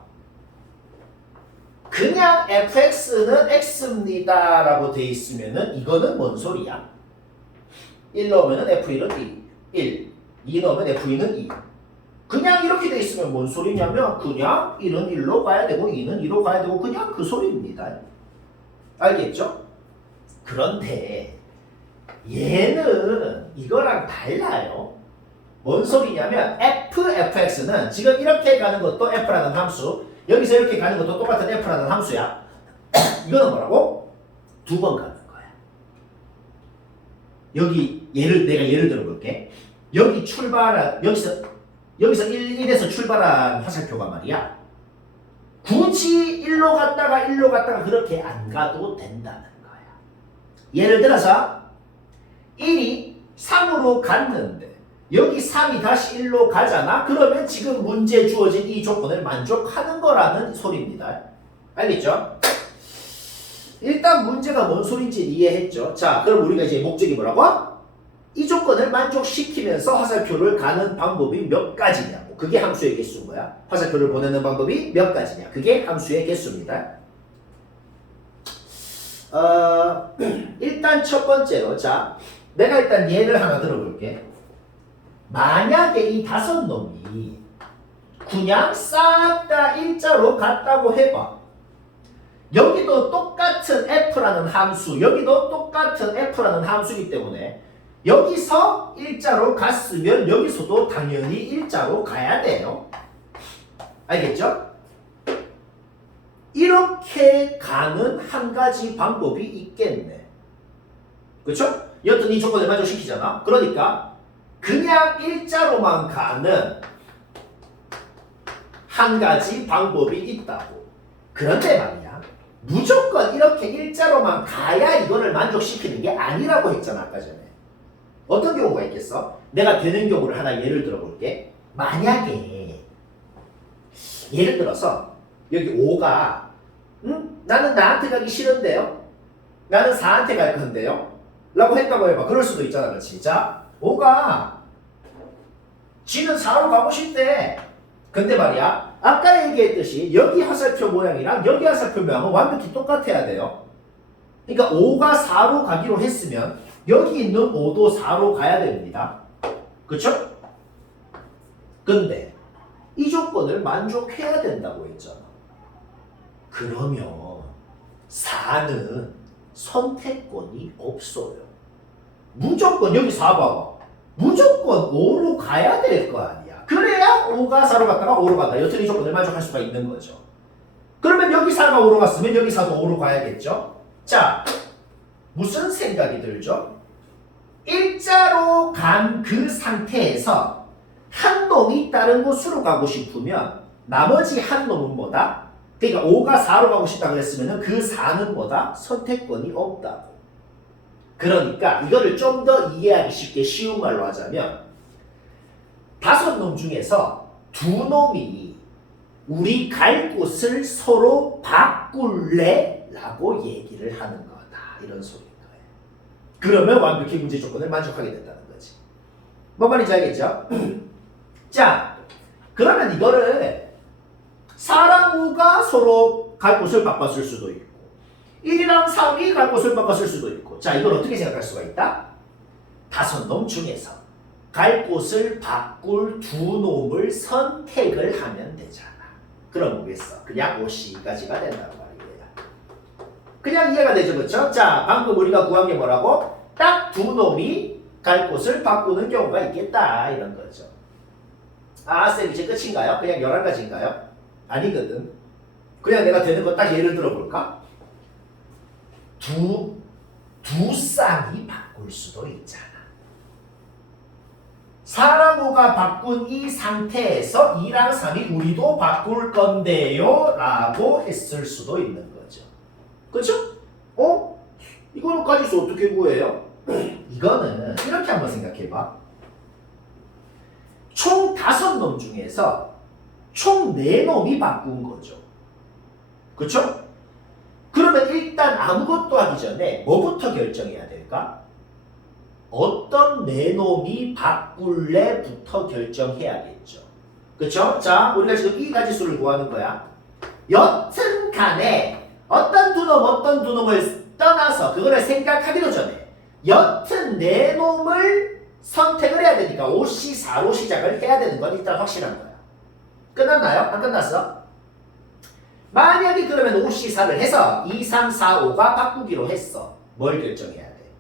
그냥 fx는 x입니다 라고 돼 있으면은 이거는 뭔 소리야? 1 넣으면 f1은 1, 2 넣으면 f2는 2. 그냥 이렇게 돼 있으면 뭔 소리냐면 그냥 1은 1로 가야 되고 2는 2로 가야 되고 그냥 그 소리입니다. 알겠죠? 그런데 얘는 이거랑 달라요. 뭔 소리냐면 fx는 지금 이렇게 가는 것도 f라는 함수, 여기서 이렇게 가는 것도 똑같은 f라는 함수야. 이거는 뭐라고? 2번 가는 거야. 여기 내가 예를 들어 볼게. 여기 여기서 1에서 출발한 화살표가 말이야. 굳이 1로 갔다가 그렇게 안 가도 된다는 거야. 예를 들어서 1이 3으로 갔는데 여기 3이 다시 1로 가잖아? 그러면 지금 문제에 주어진 이 조건을 만족하는 거라는 소리입니다. 알겠죠? 일단 문제가 뭔 소리인지 이해했죠? 자, 그럼 우리가 이제 목적이 뭐라고? 이 조건을 만족시키면서 화살표를 가는 방법이 몇 가지냐고. 그게 함수의 개수인 거야. 화살표를 보내는 방법이 몇 가지냐. 그게 함수의 개수입니다. 일단 첫 번째로, 자, 내가 일단 예를 하나 들어볼게. 만약에 이 5놈이 그냥 싹 다 일자로 갔다고 해봐. 여기도 똑같은 f라는 함수, 여기도 똑같은 f라는 함수이기 때문에 여기서 일자로 갔으면 여기서도 당연히 일자로 가야 돼요. 알겠죠? 이렇게 가는 한 가지 방법이 있겠네. 그쵸? 여튼 이 조건을 만족시키잖아. 그러니까 그냥 일자로만 가는 한 가지 방법이 있다고. 그런데 말이야, 무조건 이렇게 일자로만 가야 이거를 만족시키는 게 아니라고 했잖아, 아까 전에. 어떤 경우가 있겠어? 내가 되는 경우를 하나 예를 들어볼게. 만약에 예를 들어서 여기 5가 나는 나한테 가기 싫은데요? 나는 4한테 갈 건데요? 라고 했다고 해봐. 그럴 수도 있잖아, 그렇지? 자, 5가 지는 4로 가고 싶대. 근데 말이야, 아까 얘기했듯이 여기 화살표 모양이랑 여기 화살표 모양은 완벽히 똑같아야 돼요. 그러니까 5가 4로 가기로 했으면 여기 있는 5도 4로 가야 됩니다. 그쵸? 근데 이 조건을 만족해야 된다고 했잖아. 그러면 4는 선택권이 없어요. 무조건 여기 4 봐봐. 무조건 5로 가야 될 거 아니야. 그래야 5가 4로 갔다가 5로 간다. 여튼 이 조건을 만족할 수가 있는 거죠. 그러면 여기 4가 5로 갔으면 여기 4도 5로 가야겠죠. 자, 무슨 생각이 들죠? 일자로 간 그 상태에서 한 놈이 다른 곳으로 가고 싶으면 나머지 한 놈은 뭐다? 그러니까 5가 4로 가고 싶다고 했으면 그 4는 뭐다? 선택권이 없다고. 그러니까 이거를 좀 더 이해하기 쉽게 쉬운 말로 하자면 5놈 중에서 2놈이 우리 갈 곳을 서로 바꿀래? 라고 얘기를 하는 거다. 이런 소리인 거예요. 그러면 완벽히 문제 조건을 만족하게 된다는 거지. 뭔 말인지 알겠죠? 자, 그러면 이거를 4랑 5가 서로 갈 곳을 바꿨을 수도 있고 1이랑 3이 갈 곳을 바꿨을 수도 있고. 자, 이걸 어떻게 생각할 수가 있다? 5놈 중에서 갈 곳을 바꿀 2놈을 선택을 하면 되잖아. 그럼 뭐겠어? 그냥 OC까지가 된단 말이에요. 그냥 이해가 되죠, 그렇죠? 자, 방금 우리가 구한 게 뭐라고? 딱 2놈이 갈 곳을 바꾸는 경우가 있겠다, 이런 거죠. 아, 쌤 이제 끝인가요? 그냥 11가지인가요? 아니거든. 그냥 내가 되는 거 딱 예를 들어볼까? 두 쌍이 바꿀 수도 있잖아. 4랑 5가 바꾼 이 상태에서 2랑 3이 우리도 바꿀 건데요 라고 했을 수도 있는 거죠. 그쵸? 이거는 가지수 어떻게 구해요? 이거는 이렇게 한번 생각해봐. 총 5놈 중에서 총 4놈이 바꾼 거죠. 그쵸? 그러면 일단 아무것도 하기 전에 뭐부터 결정해야 될까? 어떤 4놈이 바꿀래부터 결정해야겠죠. 그쵸? 자, 우리가 지금 이 가지수를 구하는 거야. 여튼 간에 어떤 2놈을 떠나서 그거를 생각하기도 전에 여튼 4놈을 선택을 해야 되니까 5C4로 시작을 해야 되는 건 일단 확실한 거야. 끝났나요? 안 끝났어? 만약에 그러면 5C4를 해서 2, 3, 4, 5가 바꾸기로 했어. 뭘 결정해야 돼?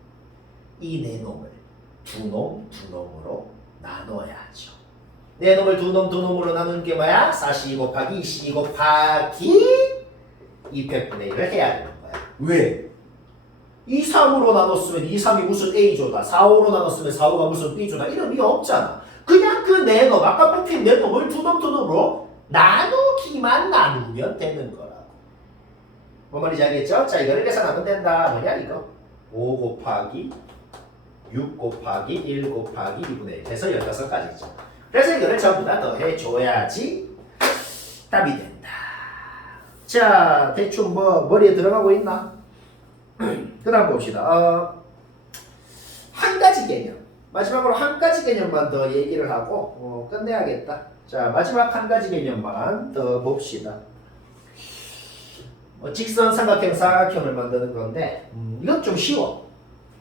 이 4놈을 2놈으로 나눠야죠. 4놈을 2놈으로 나누는 게 뭐야? 4C 곱하기 2C 곱하기 200분의 1을 해야 되는 거야. 왜? 2, 3으로 나눴으면 2, 3이 무슨 A조다. 4, 5로 나눴으면 4, 5가 무슨 B조다. 이런 의미 없잖아. 그냥 그 4놈, 아까 뽑힌 4놈을 2놈으로 나누기만 나누면 되는 거라고. 뭔 말인지 알겠죠? 자, 이거를 계산하면 된다. 뭐냐 이거? 5 곱하기 6 곱하기 1 곱하기 2분의 1 해서 15가지죠. 그래서 이거를 전부 다 더해줘야지 답이 된다. 자, 대충 뭐 머리에 들어가고 있나? 그 다음 봅시다. 한 가지 개념. 마지막으로 한 가지 개념만 더 얘기를 하고 끝내야겠다. 자, 마지막 한 가지 개념만 더 봅시다. 직선, 삼각형, 사각형을 만드는 건데 이건 좀 쉬워.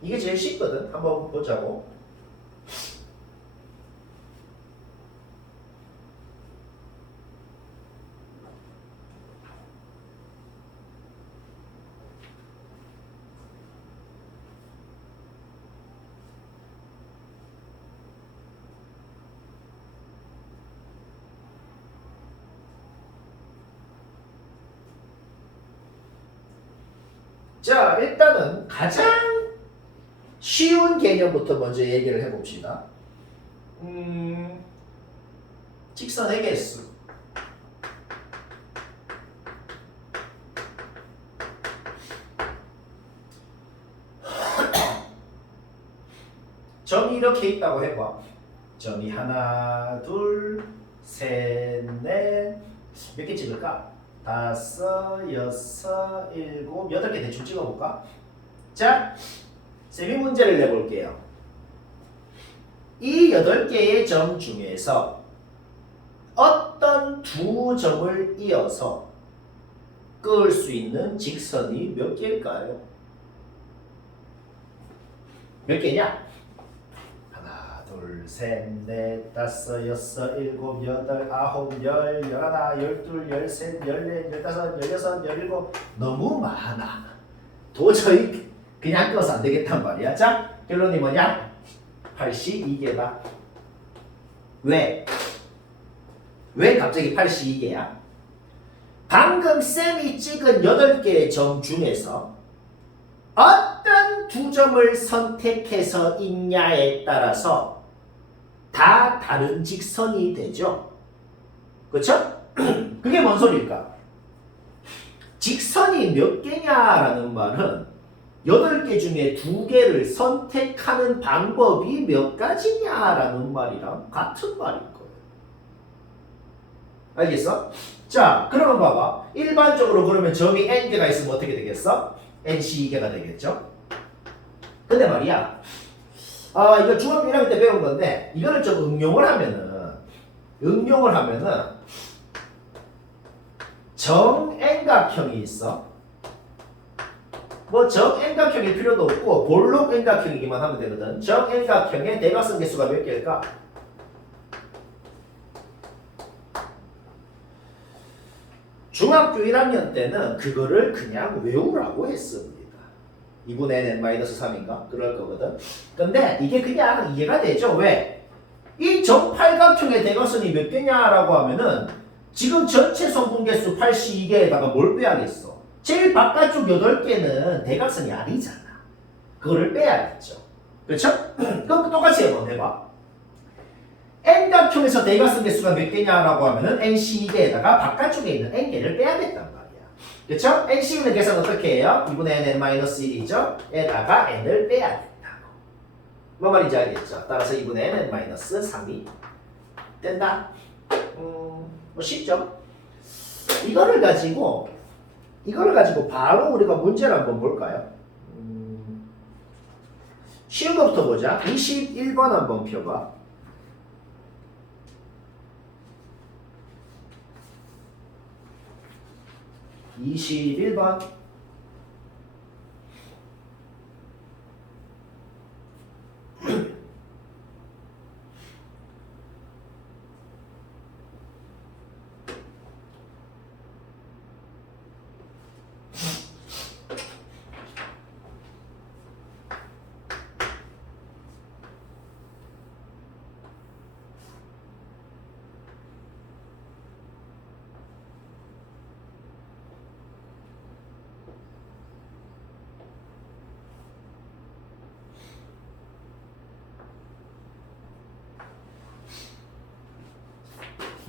이게 제일 쉽거든. 한번 보자고. 자, 일단은 가장 쉬운 개념부터 먼저 얘기를 해봅시다. 직선의 개수. 점이 이렇게 있다고 해봐. 점이 하나, 둘, 셋, 넷, 몇 개 찍을까? 다섯, 여섯, 일곱, 여덟 개 대충 찍어볼까? 자, 쌤이 문제를 내볼게요. 이 8개의 점 중에서 어떤 두 점을 이어서 그을 수 있는 직선이 몇 개일까요? 몇 개냐? 하나, 둘, 셋, 넷, 다섯, 여섯, 일곱, 여덟, 아홉, 열, 열하나, 열둘, 열셋, 열넷, 열다섯, 열여섯, 열일곱. 너무 많아. 도저히 그냥 껴서 안 되겠단 말이야. 자, 결론이 뭐냐? 82개다. 왜? 왜 갑자기 82개야? 방금 쌤이 찍은 8개의 점 중에서 어떤 두 점을 선택해서 있냐에 따라서 다 다른 직선이 되죠. 그렇죠? 그게 뭔 소리일까? 직선이 몇 개냐라는 말은 8개 중에 2개를 선택하는 방법이 몇 가지냐라는 말이랑 같은 말일 거예요. 알겠어? 자, 그러면 봐봐. 일반적으로 그러면 점이 n개가 있으면 어떻게 되겠어? nc2개가 되겠죠? 근데 말이야. 이거 중학교 1학년 때 배운 건데 이거를 좀 응용을 하면은 정N각형이 있어. 뭐 정N각형일 필요도 없고 볼록 N각형이기만 하면 되거든. 정N각형의 대각선 개수가 몇 개일까? 중학교 1학년 때는 그거를 그냥 외우라고 했습니다. 2분의 n-3인가? 그럴 거거든. 근데 이게 그냥 이해가 되죠. 왜? 이 정팔각형의 대각선이 몇 개냐라고 하면은 지금 전체 선분개수 82개에다가 뭘 빼야겠어? 제일 바깥쪽 8개는 대각선이 아니잖아. 그거를 빼야겠죠. 그렇죠? 그럼 똑같이 한번 해봐. N각형에서 대각선 개수가 몇 개냐라고 하면은 NC2개에다가 바깥쪽에 있는 N개를 빼야겠단 말이야. 그렇죠? NC2는 계산 어떻게 해요? 2분의 N-1이죠? 에다가 N을 빼야겠다고. 뭐 말인지 알겠죠? 따라서 2분의 N-3이 된다. 뭐 쉽죠? 이거를 가지고 바로 우리가 문제를 한번 볼까요? 쉬운 것부터 보자. 21번 한번 펴봐. 21번.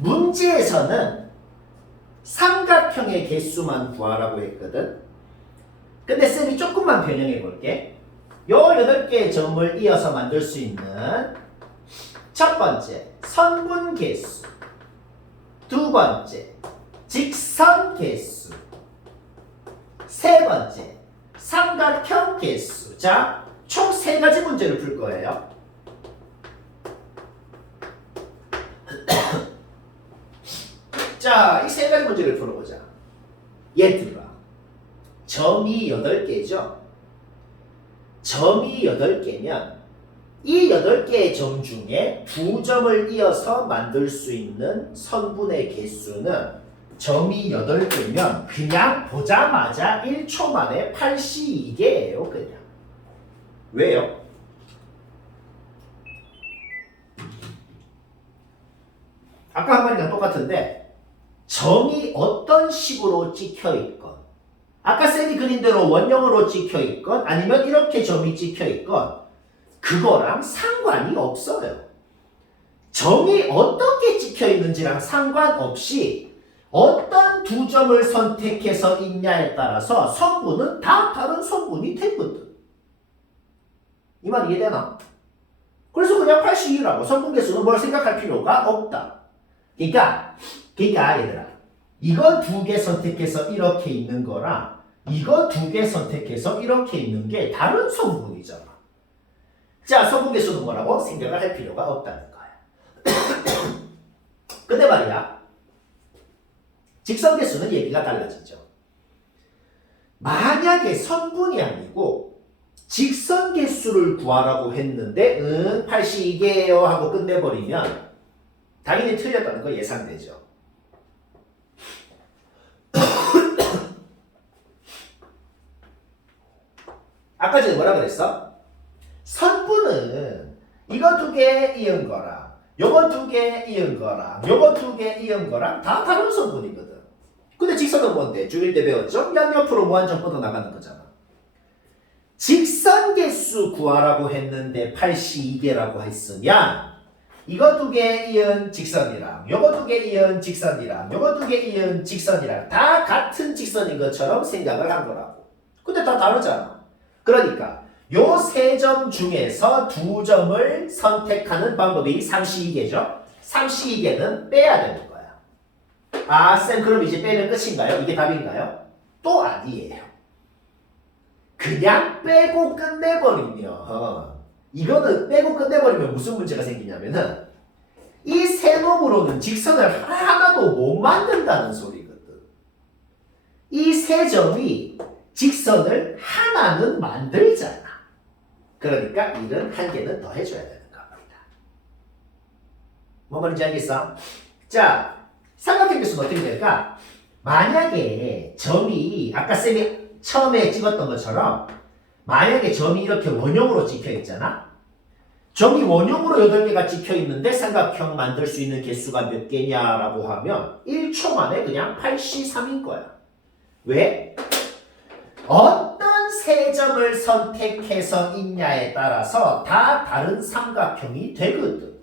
문제에서는 삼각형의 개수만 구하라고 했거든. 근데 쌤이 조금만 변형해 볼게. 요 8개의 점을 이어서 만들 수 있는 첫 번째, 선분 개수. 두 번째, 직선 개수. 세 번째, 삼각형 개수. 자, 총 3가지 문제를 풀 거예요. 자, 이 3가지 문제를 풀어보자. 얘들아, 점이 8개죠? 점이 8개면 이 8개의 점 중에 2점을 이어서 만들 수 있는 선분의 개수는 점이 8개면 그냥 보자마자 1초 만에 82개예요. 그냥. 왜요? 아까 한 말이랑 똑같은데 점이 어떤 식으로 찍혀 있건 아까 쌤이 그린 대로 원형으로 찍혀 있건 아니면 이렇게 점이 찍혀 있건 그거랑 상관이 없어요. 점이 어떻게 찍혀 있는지랑 상관없이 어떤 두 점을 선택해서 있냐에 따라서 성분은 다 다른 성분이 되거든. 이 말 이해되나? 그래서 그냥 82라고 성분 개수는 뭘 생각할 필요가 없다. 그러니까 얘들아, 이거 두 개 선택해서 이렇게 있는 거랑 이거 두 개 선택해서 이렇게 있는 게 다른 성분이잖아. 자, 성분 개수는 뭐라고 생각을 할 필요가 없다는 거야. 근데 말이야, 직선 개수는 얘기가 달라지죠. 만약에 성분이 아니고 직선 개수를 구하라고 했는데 82개예요 하고 끝내버리면 당연히 틀렸다는 거 예상되죠. 아까 전에 뭐라 그랬어? 선분은 이거 두 개 이은 거랑 요거 두 개 이은 거랑 요거 두 개 이은 거랑 다 다른 선분이거든. 근데 직선은 뭔데? 중1 때 배웠죠? 양옆으로 무한정 뻗어나가는 거잖아. 직선 개수 구하라고 했는데 82개라고 했으면 이거 두 개 이은 직선이랑 요거 두 개 이은 직선이랑 요거 두 개 이은 직선이랑 다 같은 직선인 것처럼 생각을 한 거라고. 근데 다 다르잖아. 그러니까 요 세 점 중에서 두 점을 선택하는 방법이 32개죠. 32개는 빼야 되는 거야. 아, 쌤 그럼 이제 빼면 끝인가요? 이게 답인가요? 또 아니에요. 그냥 빼고 끝내버리면 이거는 빼고 끝내버리면 무슨 문제가 생기냐면은 이 세 놈으로는 직선을 하나도 못 만든다는 소리거든. 이 세 점이 직선을 하나는 만들잖아. 그러니까 일은 한 개는 더 해줘야 되는 겁니다. 뭐 말인지 알겠어? 자, 삼각형 개수는 어떻게 될까? 만약에 점이 아까 쌤이 처음에 찍었던 것처럼 만약에 점이 이렇게 원형으로 찍혀 있잖아. 점이 원형으로 8개가 찍혀 있는데 삼각형 만들 수 있는 개수가 몇 개냐라고 하면 1초 만에 그냥 83인 거야. 왜? 어떤 세 점을 선택해서 있냐에 따라서 다 다른 삼각형이 되거든.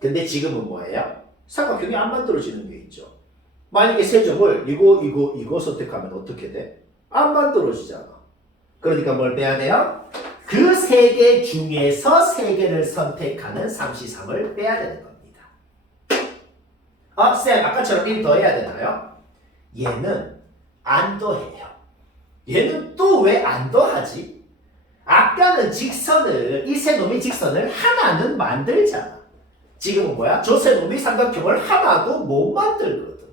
근데 지금은 뭐예요? 삼각형이 안 만들어지는 게 있죠. 만약에 세 점을 이거 선택하면 어떻게 돼? 안 만들어지잖아. 그러니까 뭘 빼야 돼요? 그 세 개 중에서 세 개를 선택하는 33을 빼야 되는 겁니다. 쌤 아까처럼 1 더해야 되나요? 얘는 안 더해요. 얘는 또 왜 안 더하지? 아까는 직선을 이 세 놈이 직선을 하나는 만들잖아. 지금은 뭐야? 저 세 놈이 삼각형을 하나도 못 만들거든.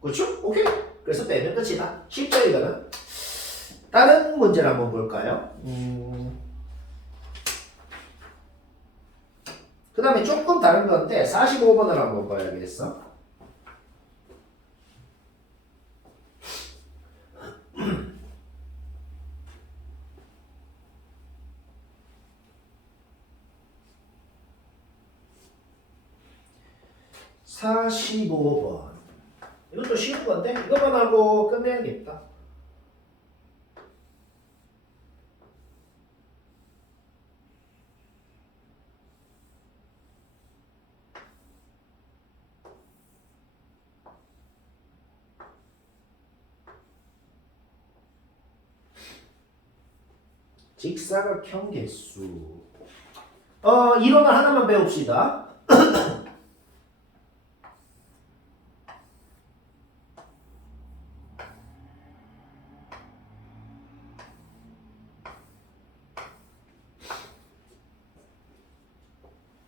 그렇죠? 오케이. 그래서 빼면 끝이다. 쉽죠 이거는? 다른 문제를 한번 볼까요? 그 다음에 조금 다른 건데 45번을 한번 봐야겠어. (45번) 이것도 쉬운 건데 이것만 하고 끝내야겠다. 직사각형 개수. 이론을 하나만 배웁시다.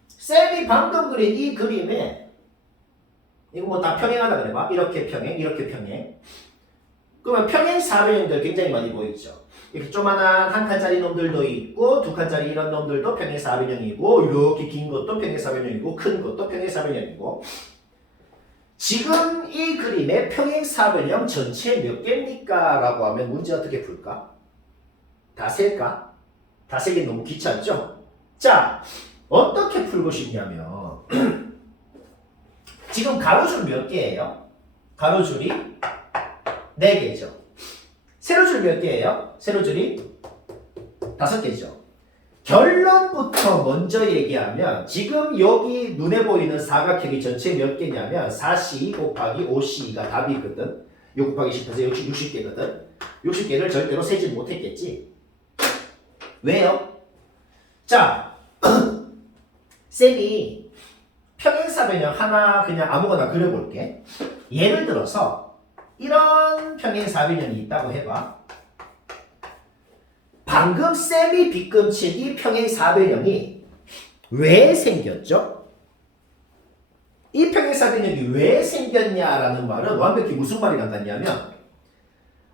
쌤이 방금 그린 이 그림에 이거 뭐 다 평행하다 그래 봐. 이렇게 평행, 이렇게 평행. 그러면 평행 사변형들 굉장히 많이 보이죠. 이렇게 조만한 한 칸짜리 놈들도 있고 두 칸짜리 이런 놈들도 평행 사변형이고 이렇게 긴 것도 평행 사변형이고 큰 것도 평행 사변형이고 지금 이 그림의 평행 사변형 전체 몇 개입니까? 라고 하면 문제 어떻게 풀까? 다 셀까? 다 세기 너무 귀찮죠? 자, 어떻게 풀고 싶냐면 지금 가로줄 몇 개예요? 가로줄이 4개죠. 세로줄 몇 개예요? 세로줄이 5개죠. 결론부터 먼저 얘기하면 지금 여기 눈에 보이는 사각형이 전체 몇 개냐면 4C 곱하기 5C가 답이거든. 6 곱하기 10해서 60개거든. 60개를 절대로 세지 못했겠지. 왜요? 자, 쌤이 평행사변형 하나 그냥 아무거나 그려볼게. 예를 들어서 이런 평행사변형이 있다고 해봐. 방금 쌤이 빗금친 이 평행사변형이 왜 생겼죠? 이 평행사변형이 왜 생겼냐라는 말은 완벽히 무슨 말이랑 같냐면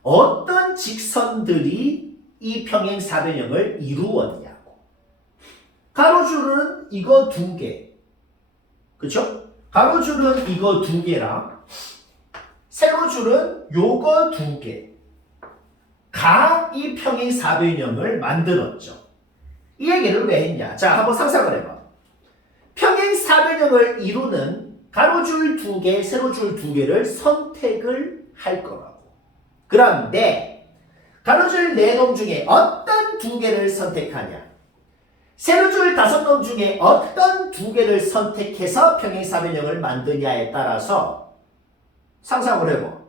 어떤 직선들이 이 평행사변형을 이루었냐고. 가로줄은 이거 2개. 그쵸? 가로줄은 이거 2개랑 세로줄은 요거 2개. 가 이 평행사변형을 만들었죠. 이 얘기를 왜 했냐? 자, 한번 상상을 해봐. 평행사변형을 이루는 가로줄 2개, 세로줄 2개를 선택을 할 거라고. 그런데 가로줄 4놈 중에 어떤 2개를 선택하냐? 세로줄 5놈 중에 어떤 2개를 선택해서 평행사변형을 만드냐에 따라서 상상을 해봐.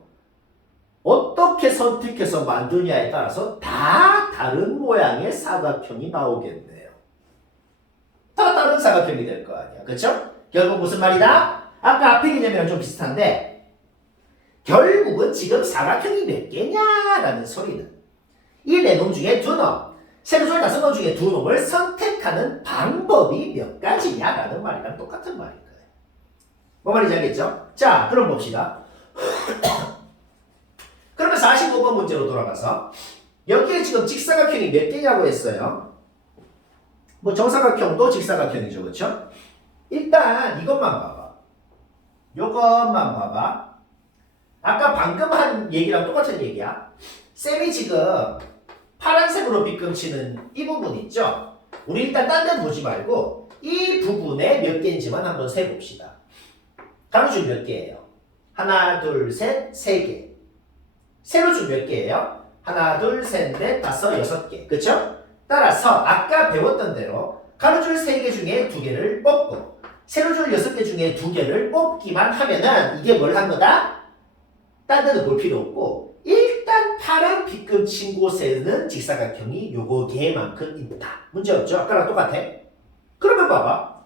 어떻게 선택해서 만드냐에 따라서 다 다른 모양의 사각형이 나오겠네요. 다 다른 사각형이 될 거 아니야. 그쵸? 결국 무슨 말이다? 아까 앞에 개념이랑 좀 비슷한데 결국은 지금 사각형이 몇 개냐라는 소리는 이 4놈 중에 2놈, 세로줄 5놈 중에 2놈을 선택하는 방법이 몇 가지냐라는 말이랑 똑같은 말인 거예요. 뭐 말인지 알겠죠? 자, 그럼 봅시다. 그러면 45번 문제로 돌아가서 여기에 지금 직사각형이 몇 개냐고 했어요. 뭐 정사각형도 직사각형이죠. 그렇죠? 일단 이것만 봐봐. 요것만 봐봐. 아까 방금 한 얘기랑 똑같은 얘기야. 쌤이 지금 파란색으로 빗금치는 이 부분 있죠? 우리 일단 딴 데는 보지 말고 이 부분에 몇 개인지만 한번 세봅시다. 가로줄 몇 개예요? 하나, 둘, 셋, 3개. 세로줄 몇 개예요? 하나, 둘, 셋, 넷, 5, 6개. 그쵸? 따라서 아까 배웠던 대로 가로줄 3개 중에 2개를 뽑고 세로줄 6개 중에 2개를 뽑기만 하면은 이게 뭘 한 거다? 딴 데는 볼 필요 없고 일단 파란 빗금친 곳에는 직사각형이 요거 개만큼 있다. 문제 없죠? 아까랑 똑같아. 그러면 봐봐.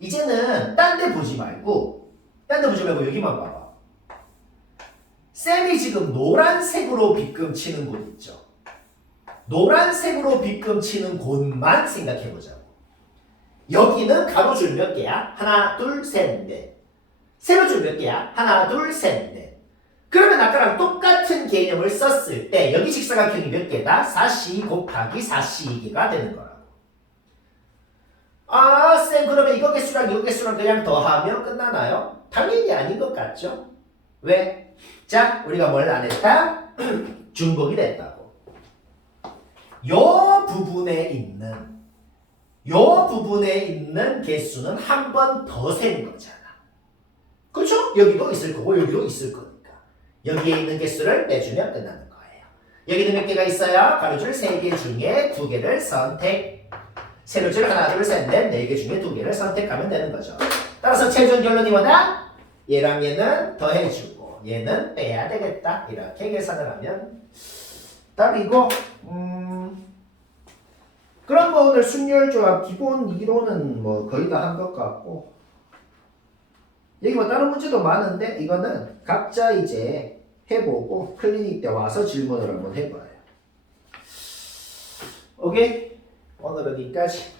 이제는 딴 데 보지 말고 여기만 봐봐. 쌤이 지금 노란색으로 빗금치는 곳 있죠? 노란색으로 빗금치는 곳만 생각해보자고. 여기는 가로줄 몇 개야? 하나, 둘, 셋, 넷. 세로줄 몇 개야? 하나, 둘, 셋, 넷. 그러면 아까랑 똑같은 개념을 썼을 때 여기 직사각형이 몇 개다? 4C 곱하기 4C2개가 되는 거라고. 아, 쌤 그러면 이거 개수랑 이거 개수랑 그냥 더하면 끝나나요? 당연히 아닌 것 같죠? 왜? 자, 우리가 뭘 안 했다? 중복이 됐다고. 요 부분에 있는 개수는 한 번 더 센 거잖아. 그렇죠? 여기도 있을 거고 여기도 있을 거니까. 여기에 있는 개수를 빼주면 끝나는 거예요. 여기는 몇 개가 있어요? 가로줄 3개 중에 2개를 선택. 세로줄 하나, 둘, 셋, 넷, 4개 중에 2개를 선택하면 되는 거죠. 따라서 최종 결론이 뭐다? 얘랑 얘는 더해주고 얘는 빼야 되겠다. 이렇게 계산을 하면 답이고 그럼 뭐 오늘 순열조합 기본 이론은 뭐 거의 다 한 것 같고 여기 뭐 다른 문제도 많은데 이거는 각자 이제 해보고 클리닉 때 와서 질문을 한번 해봐요. 오케이? 오늘은 여기까지.